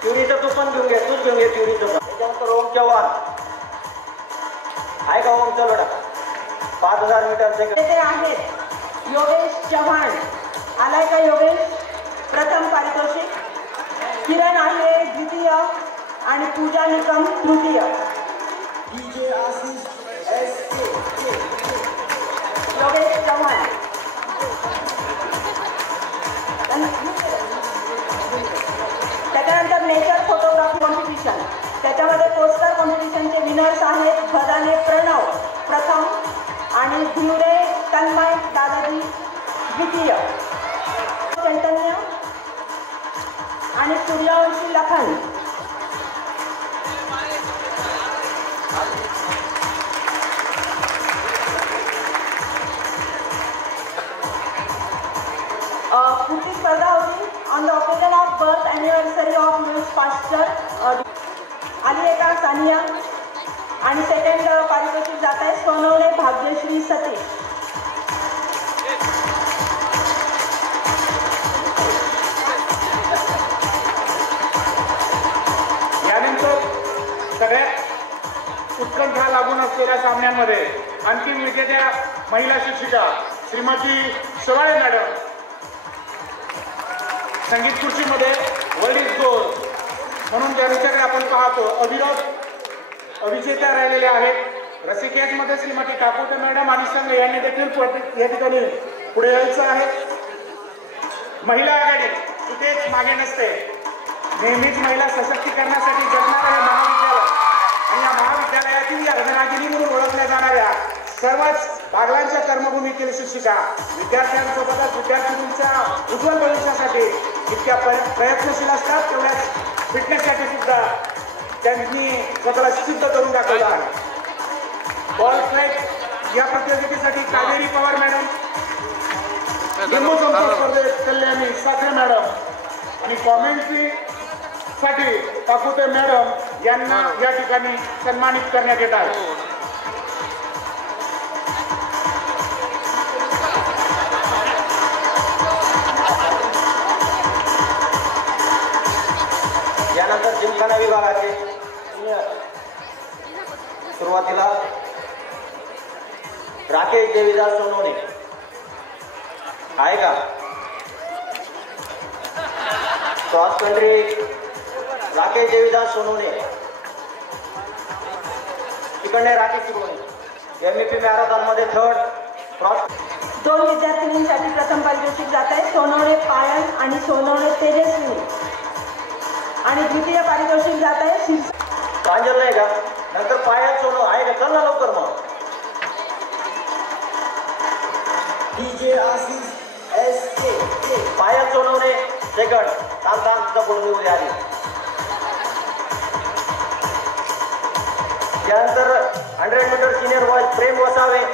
क्युरीचं तू पण घेऊन घे. तूच घेऊन घे क्युरीचं. त्याच्यानंतर ओम चव्हाण आहे का? ओम चल बेटा. 5000 मीटर सेकंड आहेत योगेश चव्हाण. आलाय का योगेश? प्रथम पारितोषिक. किरण आहे द्वितीय आणि पूजा निकम तृतीय. DJ Ashish SK. योगेश चव्हाण. त्याच्यानंतर नेचर फोटोग्राफी कॉम्पिटिशन. त्याच्यामध्ये पोस्टर कॉम्पिटिशनचे विनर्स आहेत भदाने प्रणव प्रथम आणि धिवरे तन्मय दादाजी द्वितीय. चैतन्य आणि सूर्यवंशी लखन. पुढची स्पर्धा होती on the occasion of birth anniversary of Louis Pasteur. आली आहे का सानिया? आणि सेकंड पारितोषिक जात आहे सोनवणे भाग्यश्री सतीश. यानंतर सगळ्यात उत्कंठा लागून असलेल्या सामन्यांमध्ये अंतिम विजेत्या महिला शिक्षिका श्रीमती शेवाळे मॅडम. संगीत खुर्चीमध्ये वर्ल्ड इज गोल म्हणून त्यांच्याकडे आपण पाहतो. अविजेत्या राहिलेल्या आहेत. रसिकेशमध्ये श्रीमती काकुटे मॅडम आणि संघ यांनी देखील या ठिकाणी पुढे यायचं आहे. महिला आघाडी इथेच मागे नसते. नेहमीच महिला सशक्तीकरणासाठी जगणारं हे महाविद्यालय आणि या महाविद्यालयातील अर्धनागिनी म्हणून ओळखल्या जाणाऱ्या सर्वच बागलांच्या कर्मभूमीतील शिक्षिका विद्यार्थ्यांसोबतच विद्यार्थिनींच्या उज्ज्वल भविष्यासाठी इतक्या प्रयत्नशील असतात, तेवढ्याच फिटनेससाठी सुद्धा त्यांनी स्वतःला सिद्ध करून दाखवलं आहे. बॉल फ्लॅग या प्रतियोगितेसाठी कावेरी पवार मॅडम, जन्मोत्सव स्पर्धेत कल्याणी साखरे मॅडम आणि कॉमेंट्री साठी काकुटे मॅडम यांना या ठिकाणी सन्मानित करण्यात येत आहे. यानंतर जिमखाना विभागाचे सुरुवातीला राकेश देवीदास सोनवणे आहे का? Cross country Rakesh Devidas Sonawane. तिकडने राकेश सोनवणे MVP मॅरेथॉन मध्ये थर्ड. क्रॉस 2 विद्यार्थिनींसाठी प्रथम पारितोषिक जात आहे सोनवणे पायल आणि सोनवणे तेजस्विनी. आणि द्वितीय पारितोषिक जात आहे प्रांजल नाही का? नंतर पायल सोनो आहे का? चल ना लवकर मग. DJ Ashish SK. पायल सोनवणे सेकंड. थांब तुझा पुढे उद्या आली. त्यानंतर 100 मीटर सिनियर बॉय प्रेम वसावे.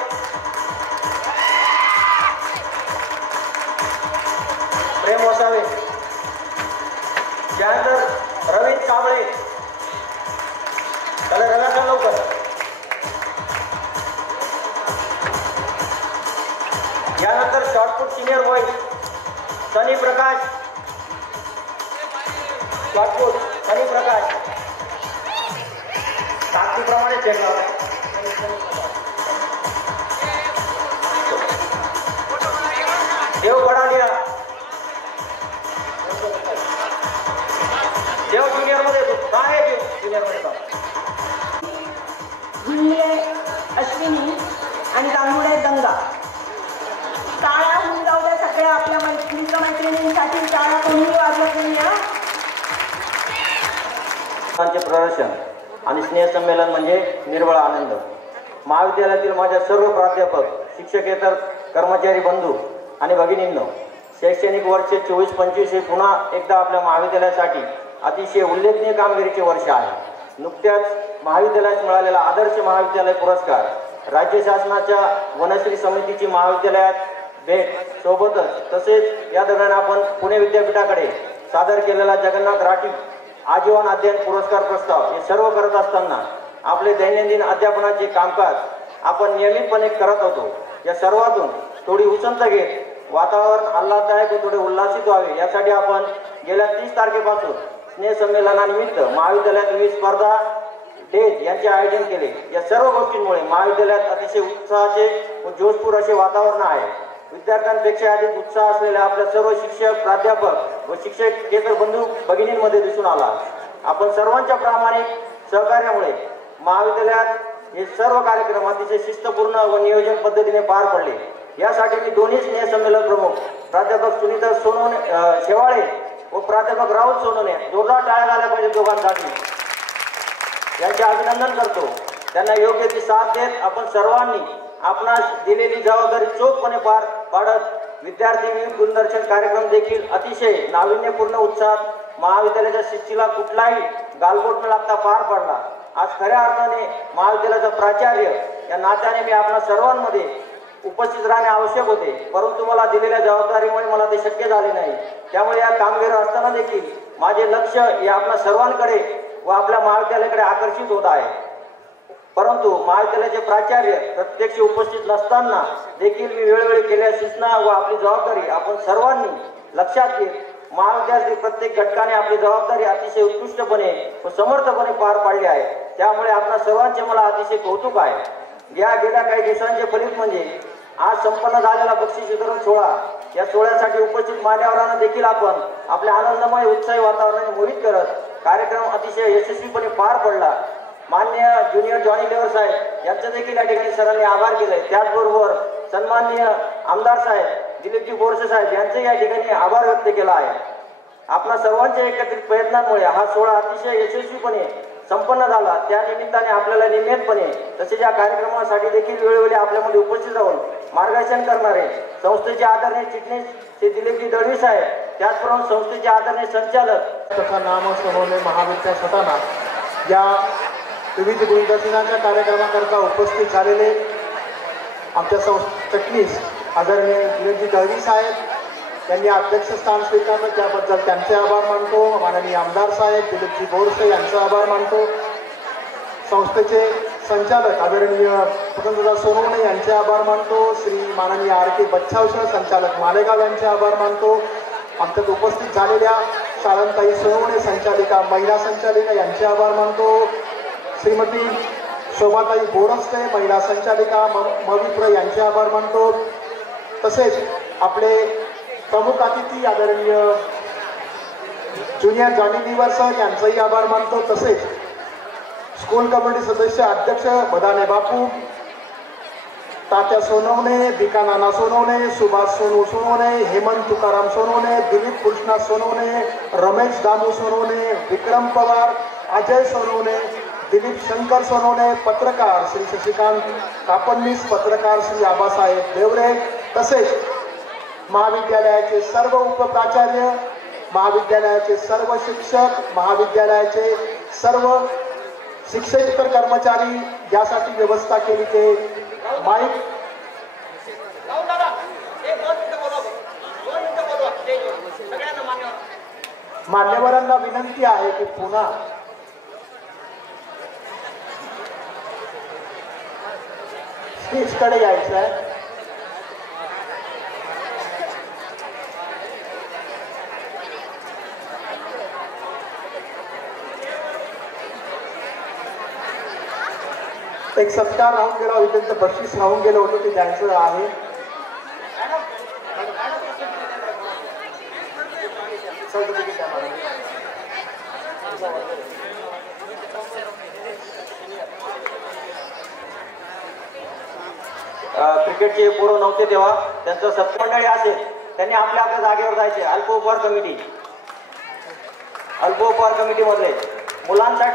त्यानंतर रवींद्र कांबळे. त्याला रव्याचा लवकर. यानंतर शॉर्टपुट सिनियर बॉय सनी प्रकाश. शॉर्टपुट सनी प्रकाश ताकदीप्रमाणे फेकला होता. देव बडालिया. देव ज्युनियर मध्ये काय आहे? ज्युनियर मध्ये अश्विनी आणि रांगोळे दंगा. मित्रमैत्रिणींसाठी टाळ्या कोणीही वाजवत नाही हा. प्रदर्शन आणि स्नेहसंमेलन म्हणजे निर्मळ आनंद. महाविद्यालयातील माझ्या सर्व प्राध्यापक, शिक्षकेतर कर्मचारी बंधू आणि भगिनींनो, शैक्षणिक वर्ष 24-25 हे पुन्हा एकदा आपल्या महाविद्यालयासाठी अतिशय उल्लेखनीय कामगिरीचे वर्ष आहे. नुकत्याच महाविद्यालयात मिळालेला आदर्श महाविद्यालय पुरस्कार, राज्य शासनाच्या वनश्री समितीची महाविद्यालयात भेट सोबतच तसेच या दरम्यान आपण पुणे विद्यापीठाकडे सादर केलेला जगन्नाथ राठी आजीवन अध्ययन पुरस्कार प्रस्ताव हे सर्व करत असताना आपले दैनंदिन अध्यापनाचे कामकाज आपण नियमितपणे करत होतो. या सर्वातून थोडी उसंत घेत वातावरण आल्हाददायक व थोडे उल्हासित व्हावे यासाठी आपण गेल्या 30 तारखेपासून स्नेहसंमेलनानिमित्त महाविद्यालयात विविध स्पर्धा, डेज यांचे आयोजन केले. या सर्व गोष्टींमुळे महाविद्यालयात अतिशय उत्साहाचे व जोशपूर असे वातावरण आहे. विद्यार्थ्यांपेक्षा अधिक उत्साह असलेल्या आपल्या सर्व शिक्षक, प्राध्यापक व शिक्षकेतर बंधू भगिनींमध्ये दिसून आला. आपण सर्वांच्या प्रामाणिक सहकार्यामुळे महाविद्यालयात हे सर्व कार्यक्रम अतिशय शिस्तपूर्ण व नियोजन पद्धतीने पार पडले. यासाठी मी दोन्ही स्नेहसंमेलन प्रमुख प्राध्यापक सुनीता शेवाळे व प्राध्यापक राहुल सोनवणे जोरदार टाळ्या झाल्या पाहिजे दोघांसाठी यांचे अभिनंदन करतो. त्यांना योग्य ती साथ देत आपण सर्वांनी आपणास दिलेली जबाबदारी चोखपणे पार पाडत विद्यार्थी विविध गुणदर्शन कार्यक्रम देखील अतिशय नाविन्यपूर्ण उत्साहात महाविद्यालयाच्या शिस्तीला कुठलाही गालबोट न लागता पार पडला. आज खऱ्या अर्थाने महाविद्यालयाचा प्राचार्य या नात्याने मी आपल्या सर्वांमध्ये उपस्थित राहणे आवश्यक होते, परंतु मला दिलेल्या जबाबदारीमुळे मला ते शक्य झाले नाही. त्यामुळे या कामगिरी असताना देखील माझे लक्ष हे आपल्या सर्वांकडे व आपल्या महाविद्यालयाकडे आकर्षित होत आहे. परंतु महाविद्यालयाचे प्राचार्य प्रत्यक्ष उपस्थित नसताना देखील मी वेळोवेळी केलेल्या सूचना व आपली जबाबदारी आपण सर्वांनी लक्षात घेत महाविद्यालयातील प्रत्येक घटकाने आपली जबाबदारी अतिशय उत्कृष्टपणे व समर्थपणे पार पाडली आहे. त्यामुळे आपल्या सर्वांचे मला अतिशय कौतुक आहे. या गेल्या काही दिवसांचे फलित म्हणजे आज संपन्न झालेला बक्षीस वितरण सोहळा. या सोहळ्यासाठी उपस्थित मान्यवरांना देखील आपण आपल्या आनंदमय उत्साही वातावरणाने मोहित करत कार्यक्रम अतिशय यशस्वीपणे पार पडला. मान्य ज्युनियर जॉनी लिव्हर साहेब यांचं देखील या ठिकाणी सरांनी आभार केले. त्याचबरोबर सन्माननीय आमदार साहेब दिलीपजी बोरसे साहेब यांचे या ठिकाणी आभार व्यक्त केला आहे. आपल्या सर्वांच्या एकत्रित प्रयत्नांमुळे हा सोहळा अतिशय यशस्वीपणे संपन्न झाला. त्या निमित्ताने आपल्याला नियमितपणे तसेच या कार्यक्रमासाठी देखील वेळोवेळी आपल्यामध्ये उपस्थित राहून मार्गदर्शन करणारे संस्थेचे आदरणीय चिटणीस श्री दिलीपजी दळवी साहेब, त्याचप्रमाणे संस्थेचे आदरणीय संचालक तथा नामसमोर महाविद्यालय स्वतःना या विविध गुणदर्शनाच्या कार्यक्रमाकरता उपस्थित झालेले आमच्या चिटणीस आदरणीय दिलीपजी दळवी साहेब यांनी अध्यक्षस्थान स्वीकारलं, त्याबद्दल त्यांचे आभार मानतो. माननीय आमदार साहेब दिलीपजी बोरसे यांचा आभार मानतो. संस्थेचे संचालक आदरणीय स्वतंत्रदा सोनवणे यांचे आभार मानतो. श्री माननीय R.K. बच्छावसर संचालक मालेगाव यांचे आभार मानतो. आमच्यात उपस्थित झालेल्या शाळंताई सोनवणे संचालिका, महिला संचालिका यांचे आभार मानतो. श्रीमती शोभाताई बोरस्ते महिला संचालिका मविप्र यांचे आभार मानतो. तसेच आपले प्रमुख अतिथी आदरणीय ज्युनियर जॉनी लिव्हर सर यांचाही आभार मानतो. तसेच स्कूल कमिटी सदस्य अध्यक्ष बदाने बापू, तात्या सोनवणे, बिका नाना सोनवणे, सुभाष सोनवणे, हेमंत तुकाराम सोनवणे, दिलीप कृष्णा सोनवणे, रमेश दामू सोनवणे, विक्रम पवार, अजय सोनवणे, दिलीप शंकर सोनवणे, पत्रकार श्री शशिकांत कापडनीस, पत्रकार श्री आबासाहेब देवरे, तसेच महाविद्यालयाचे सर्व उपप्राचार्य, महाविद्यालयाचे सर्व शिक्षक, महाविद्यालयाचे सर्व शिक्षकेतर कर्मचारी, यासाठी व्यवस्था केली ते माईक मान्यवरांना विनंती आहे की पुन्हा स्टेजकडे यायचं आहे. एक सत्कार राहून गेला, त्यांचं बक्षीस राहून गेलं होतं ते द्यायचं आहे. क्रिकेटचे पोरं नव्हते तेव्हा त्यांचं सत्कार मंडळी असेल त्यांनी आपल्या आपल्या जागेवर जायचे. अल्पोपहार कमिटी मधले मुलांसाठी